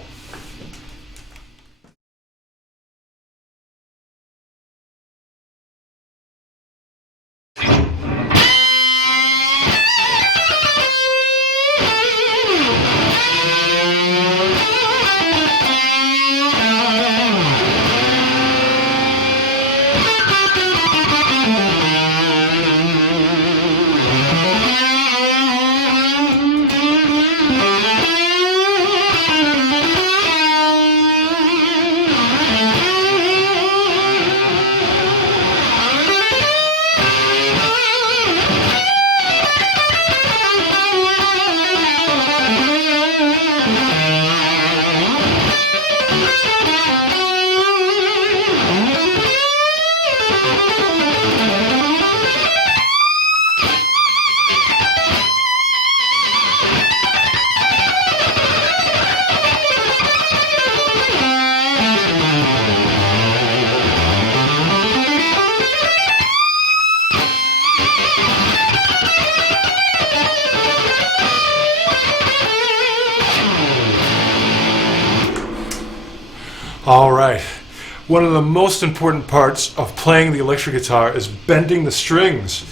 All right. One of the most important parts of playing the electric guitar is bending the strings.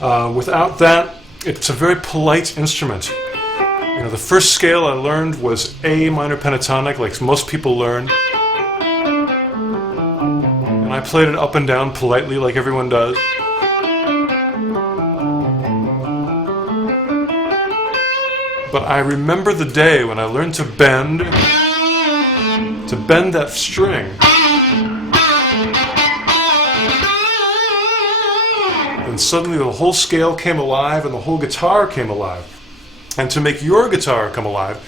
Without that, it's a very polite instrument. You know, the first scale I learned was A minor pentatonic, like most people learn. And I played it up and down politely, like everyone does. But I remember the day when I learned to bend that string. And suddenly the whole scale came alive and the whole guitar came alive. And to make your guitar come alive,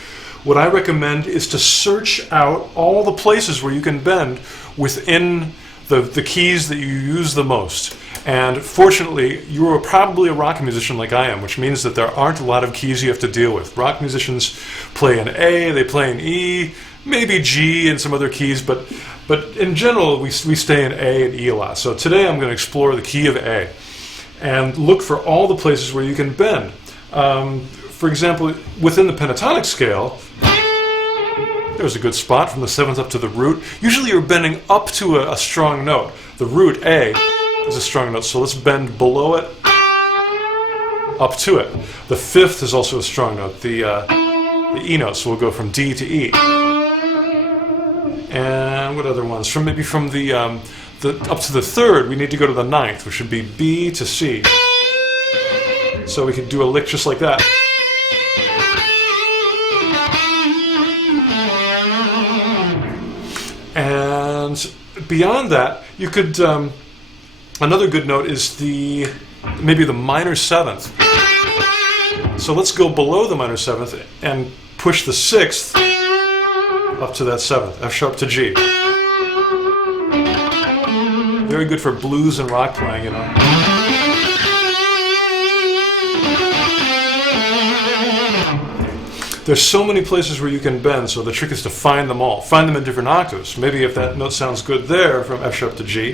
what I recommend is to search out all the places where you can bend within the keys that you use the most. And fortunately, you are probably a rock musician like I am, which means that there aren't a lot of keys you have to deal with. Rock musicians play in A, they play in E, maybe G and some other keys, but in general, we stay in A and E a lot. So today I'm going to explore the key of A and look for all the places where you can bend. For example, within the pentatonic scale, there's a good spot from the 7th up to the root. Usually you're bending up to a strong note. The root, A, is a strong note, so let's bend below it, up to it. The 5th is also a strong note. The the E note, so we'll go from D to E. And what other ones? Maybe from the up to the third, we need to go to the ninth, which would be B to C. So we could do a lick just like that. And beyond that, you could. Another good note is maybe the minor seventh. So let's go below the minor seventh and push the sixth up to that seventh, F sharp to G. Very good for blues and rock playing, you know. There's so many places where you can bend, so the trick is to find them all. Find them in different octaves. Maybe if that note sounds good there from F sharp to G,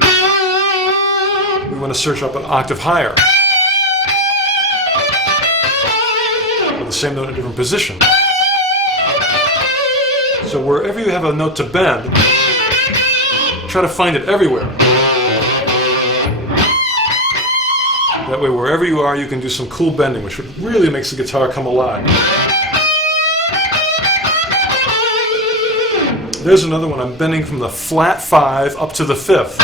we want to search up an octave higher. With the same note in a different position. So wherever you have a note to bend, try to find it everywhere. That way, wherever you are, you can do some cool bending, which really makes the guitar come alive. There's another one. I'm bending from the flat 5 up to the 5th.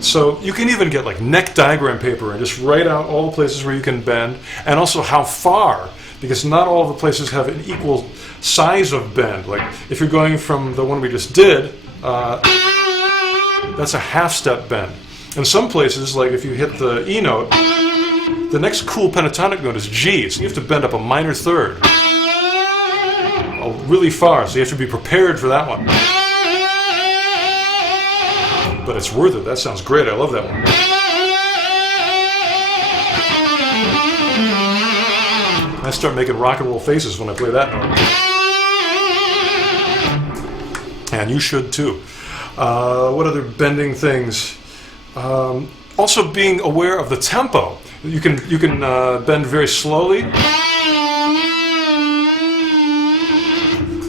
So you can even get like neck diagram paper and just write out all the places where you can bend, and also how far, because not all the places have an equal size of bend. Like if you're going from the one we just did, that's a half step bend. In some places, like if you hit the E note, the next cool pentatonic note is G, so you have to bend up a minor third really far, so you have to be prepared for that one. But it's worth it. That sounds great. I love that one. I start making rock and roll faces when I play that note. And you should too. What other bending things? Also being aware of the tempo. You can bend very slowly.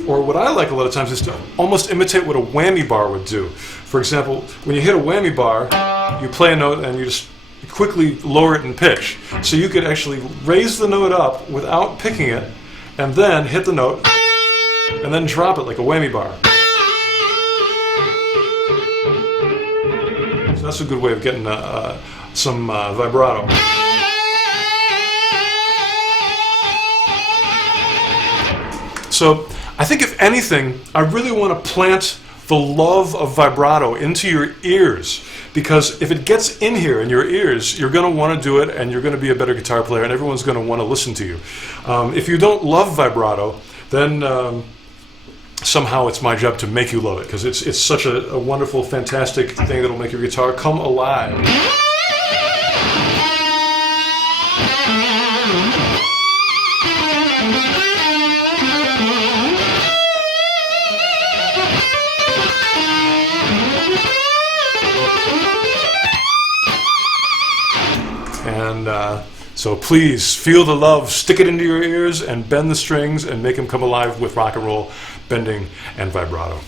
Or what I like a lot of times is to almost imitate what a whammy bar would do. For example, when you hit a whammy bar, you play a note and you just quickly lower it in pitch. So you could actually raise the note up without picking it, and then hit the note, and then drop it like a whammy bar. So that's a good way of getting some vibrato. So I think if anything, I really want to plant the love of vibrato into your ears, because if it gets in here in your ears, you're going to want to do it, and you're going to be a better guitar player, and everyone's going to want to listen to you. If you don't love vibrato, then somehow it's my job to make you love it, because it's such a wonderful, fantastic thing that'll make your guitar come alive. And so please feel the love, stick it into your ears, and bend the strings and make them come alive with rock and roll, bending, and vibrato.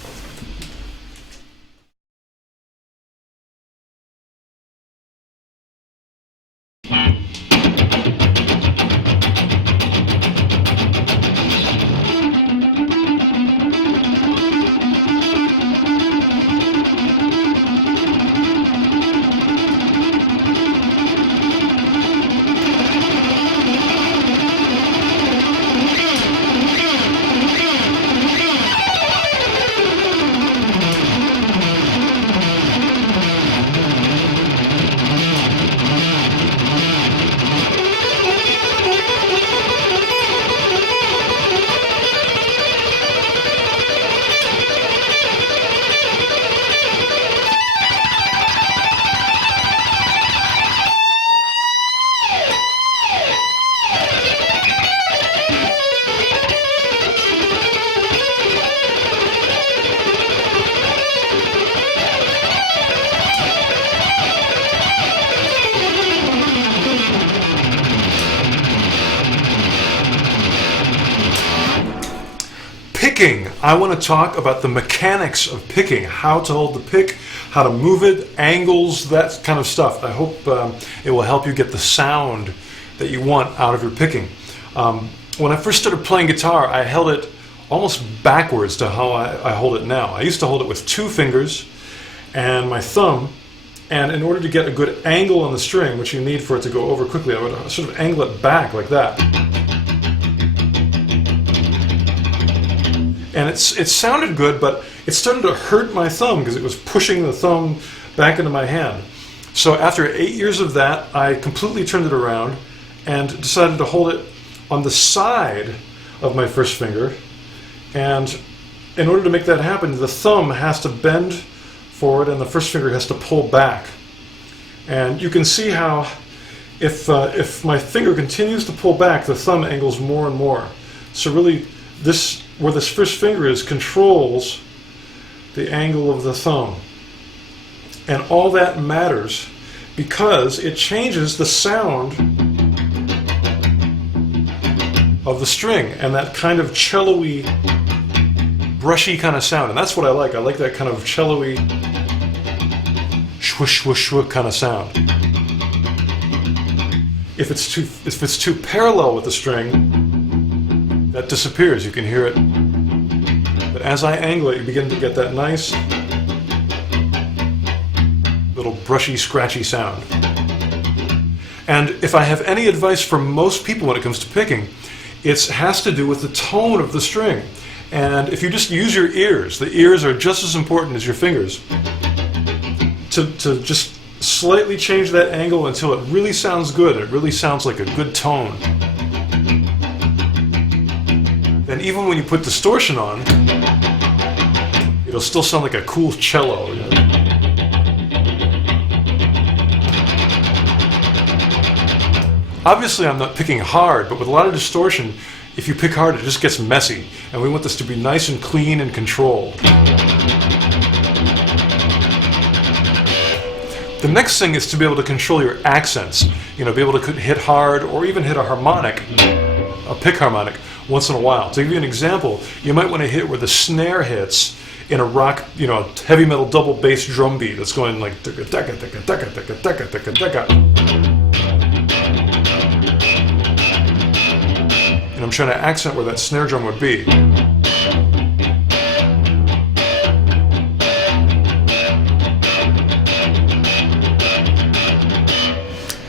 Picking. I want to talk about the mechanics of picking, how to hold the pick, how to move it, angles, that kind of stuff. I hope it will help you get the sound that you want out of your picking. When I first started playing guitar, I held it almost backwards to how I hold it now. I used to hold it with 2 fingers and my thumb, and in order to get a good angle on the string, which you need for it to go over quickly, I would sort of angle it back like that. And it sounded good, but it started to hurt my thumb because it was pushing the thumb back into my hand. So after 8 years of that, I completely turned it around and decided to hold it on the side of my first finger. And in order to make that happen, the thumb has to bend forward and the first finger has to pull back. And you can see how if my finger continues to pull back, the thumb angles more and more. So really, where this first finger is controls the angle of the thumb. And all that matters because it changes the sound of the string and that kind of cello-y, brushy kind of sound. And that's what I like. I like that kind of cello-y, swoosh, swoosh, swoosh kind of sound. If it's too parallel with the string, that disappears. You can hear it. But as I angle it, you begin to get that nice little brushy, scratchy sound. And if I have any advice for most people when it comes to picking, it has to do with the tone of the string. And if you just use your ears, the ears are just as important as your fingers, to just slightly change that angle until it really sounds good. It really sounds like a good tone. And even when you put distortion on, it'll still sound like a cool cello. You know? Obviously, I'm not picking hard, but with a lot of distortion, if you pick hard, it just gets messy. And we want this to be nice and clean and controlled. The next thing is to be able to control your accents. You know, be able to hit hard or even hit a harmonic, a pick harmonic, once in a while. To give you an example, you might want to hit where the snare hits in a rock, you know, heavy metal double bass drum beat that's going like ticka ticka ticka ticka ticka ticka ticka ticka. And I'm trying to accent where that snare drum would be.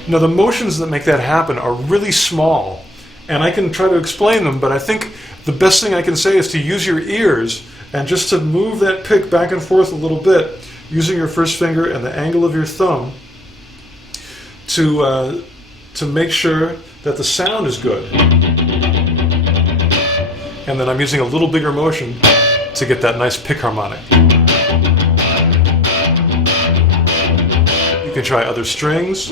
Now the motions that make that happen are really small, and I can try to explain them, but I think the best thing I can say is to use your ears and just to move that pick back and forth a little bit using your first finger and the angle of your thumb to make sure that the sound is good. And then I'm using a little bigger motion to get that nice pick harmonic. You can try other strings.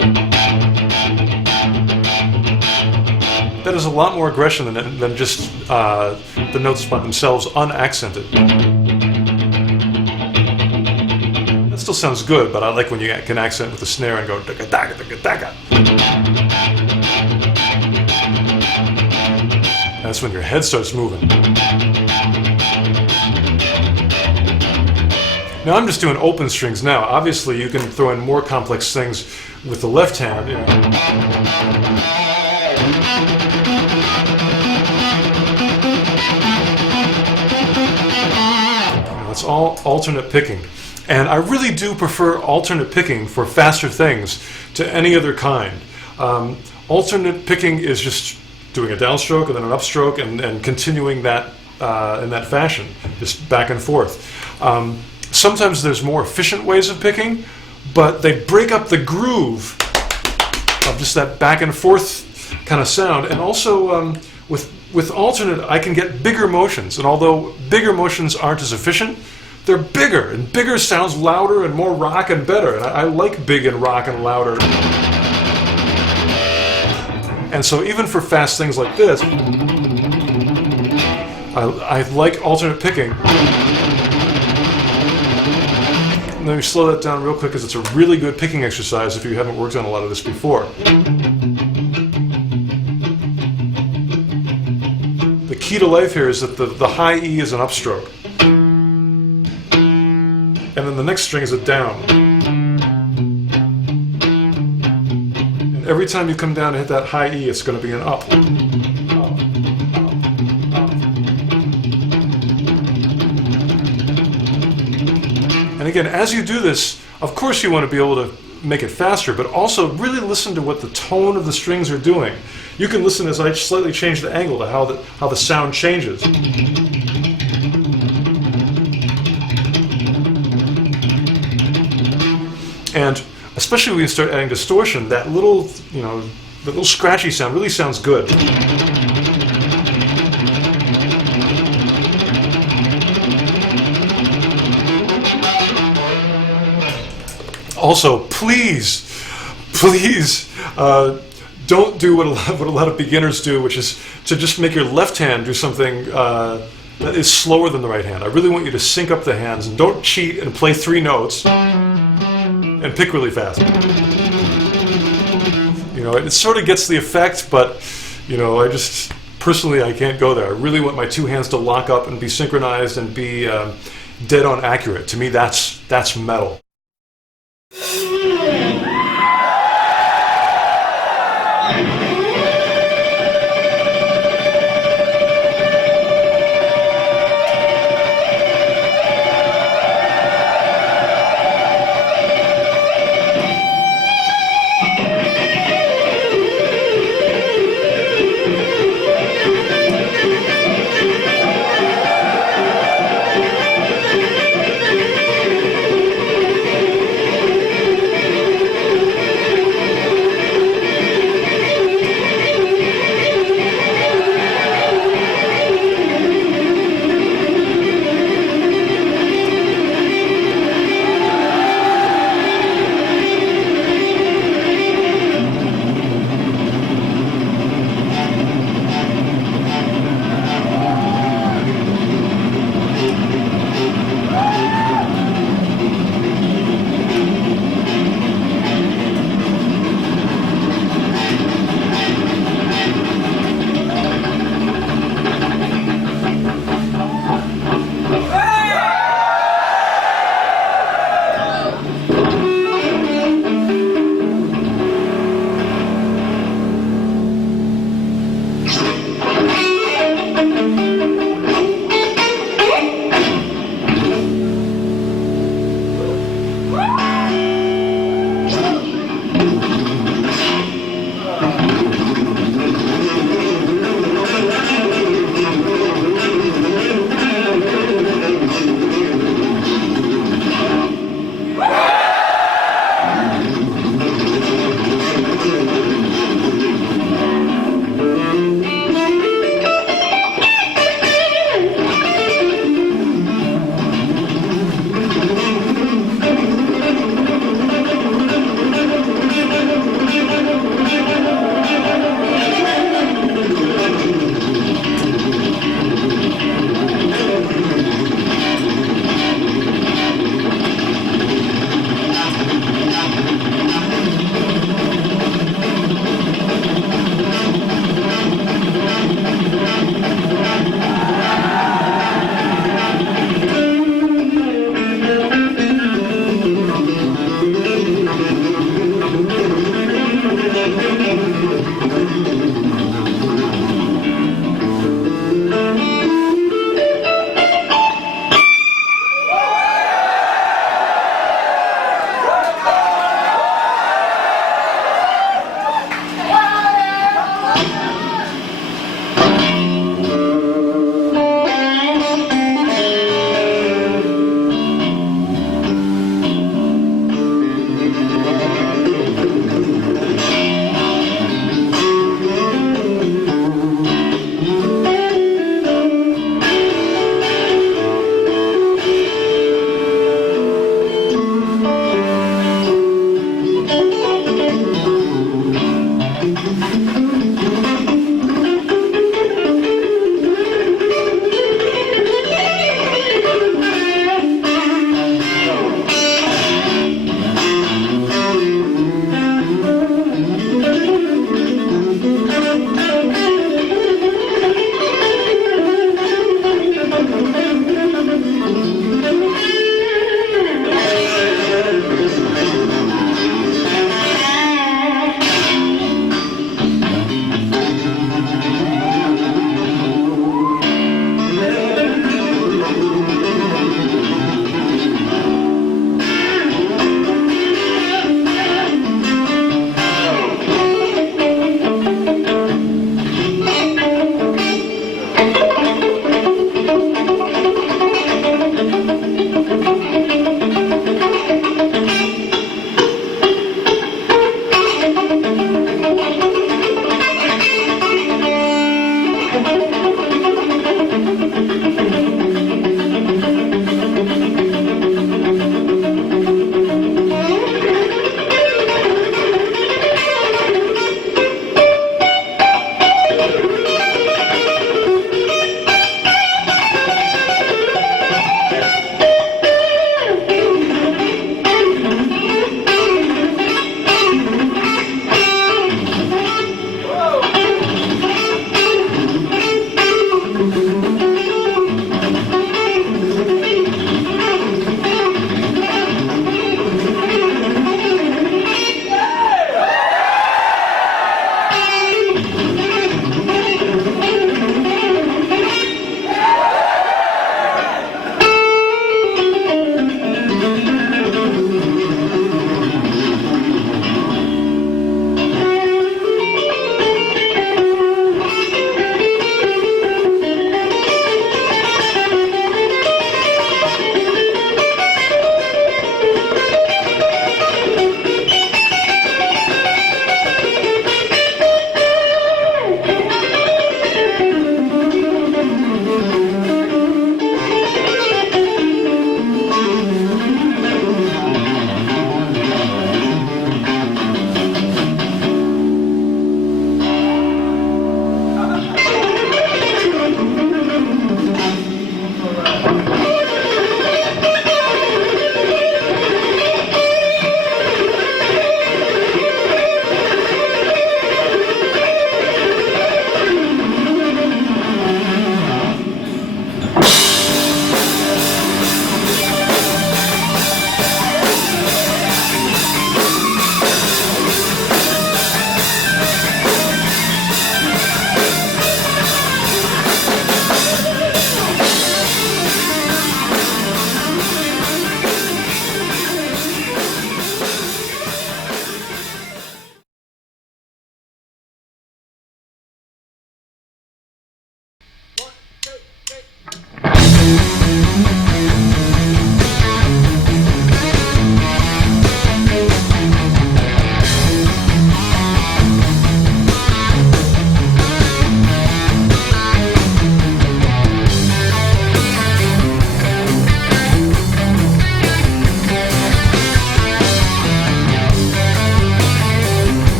That is a lot more aggression than just the notes by themselves unaccented. That still sounds good, but I like when you can accent with the snare and go daka daka daka daka. That's when your head starts moving. Now I'm just doing open strings now. Obviously you can throw in more complex things with the left hand. You know, it's all alternate picking. And I really do prefer alternate picking for faster things to any other kind. Alternate picking is just doing a downstroke and then an upstroke and continuing that in that fashion, just back and forth. Sometimes there's more efficient ways of picking, but they break up the groove of just that back and forth kind of sound. And also with alternate, I can get bigger motions. And although bigger motions aren't as efficient, they're bigger, and bigger sounds louder and more rock and better. And I like big and rock and louder. And so even for fast things like this, I like alternate picking. Let me slow that down real quick because it's a really good picking exercise if you haven't worked on a lot of this before. The key to life here is that the high E is an upstroke. and then the next string is a down. And every time you come down and hit that high E, it's going to be an up. And again, as you do this, of course you want to be able to make it faster, but also really listen to what the tone of the strings are doing. You can listen as I slightly change the angle to how the sound changes. And especially when you start adding distortion, that little, the little scratchy sound really sounds good. Also, please, don't do what a lot of beginners do, which is to just make your left hand do something that is slower than the right hand. I really want you to sync up the hands, and don't cheat and play 3 notes and pick really fast. It sort of gets the effect, but I just personally I can't go there. I really want my 2 hands to lock up and be synchronized and be dead on accurate. To me, that's metal.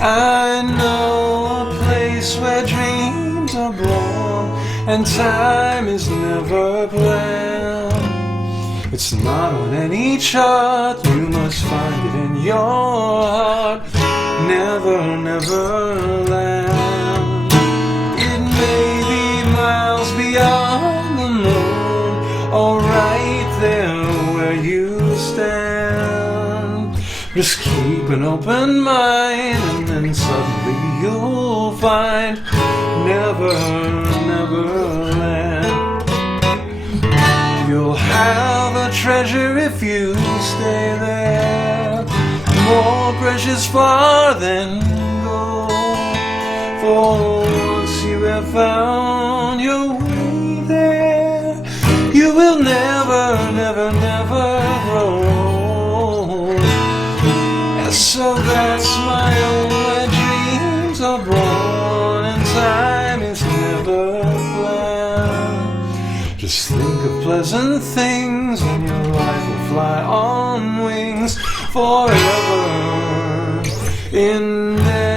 I know a place where dreams are born and time is never planned. It's not on any chart, you must find it in your heart. Never, never land. It may be miles beyond the moon, or right there where you stand. Just keep an open mind, and then suddenly you'll find never, never land. You'll have a treasure if you stay there, more precious far than gold. For once you have found your way there, you will never, never, never grow old. And so that's my own, where dreams are born and time is never planned. Just think of pleasant things and your life will fly on wings forever in there.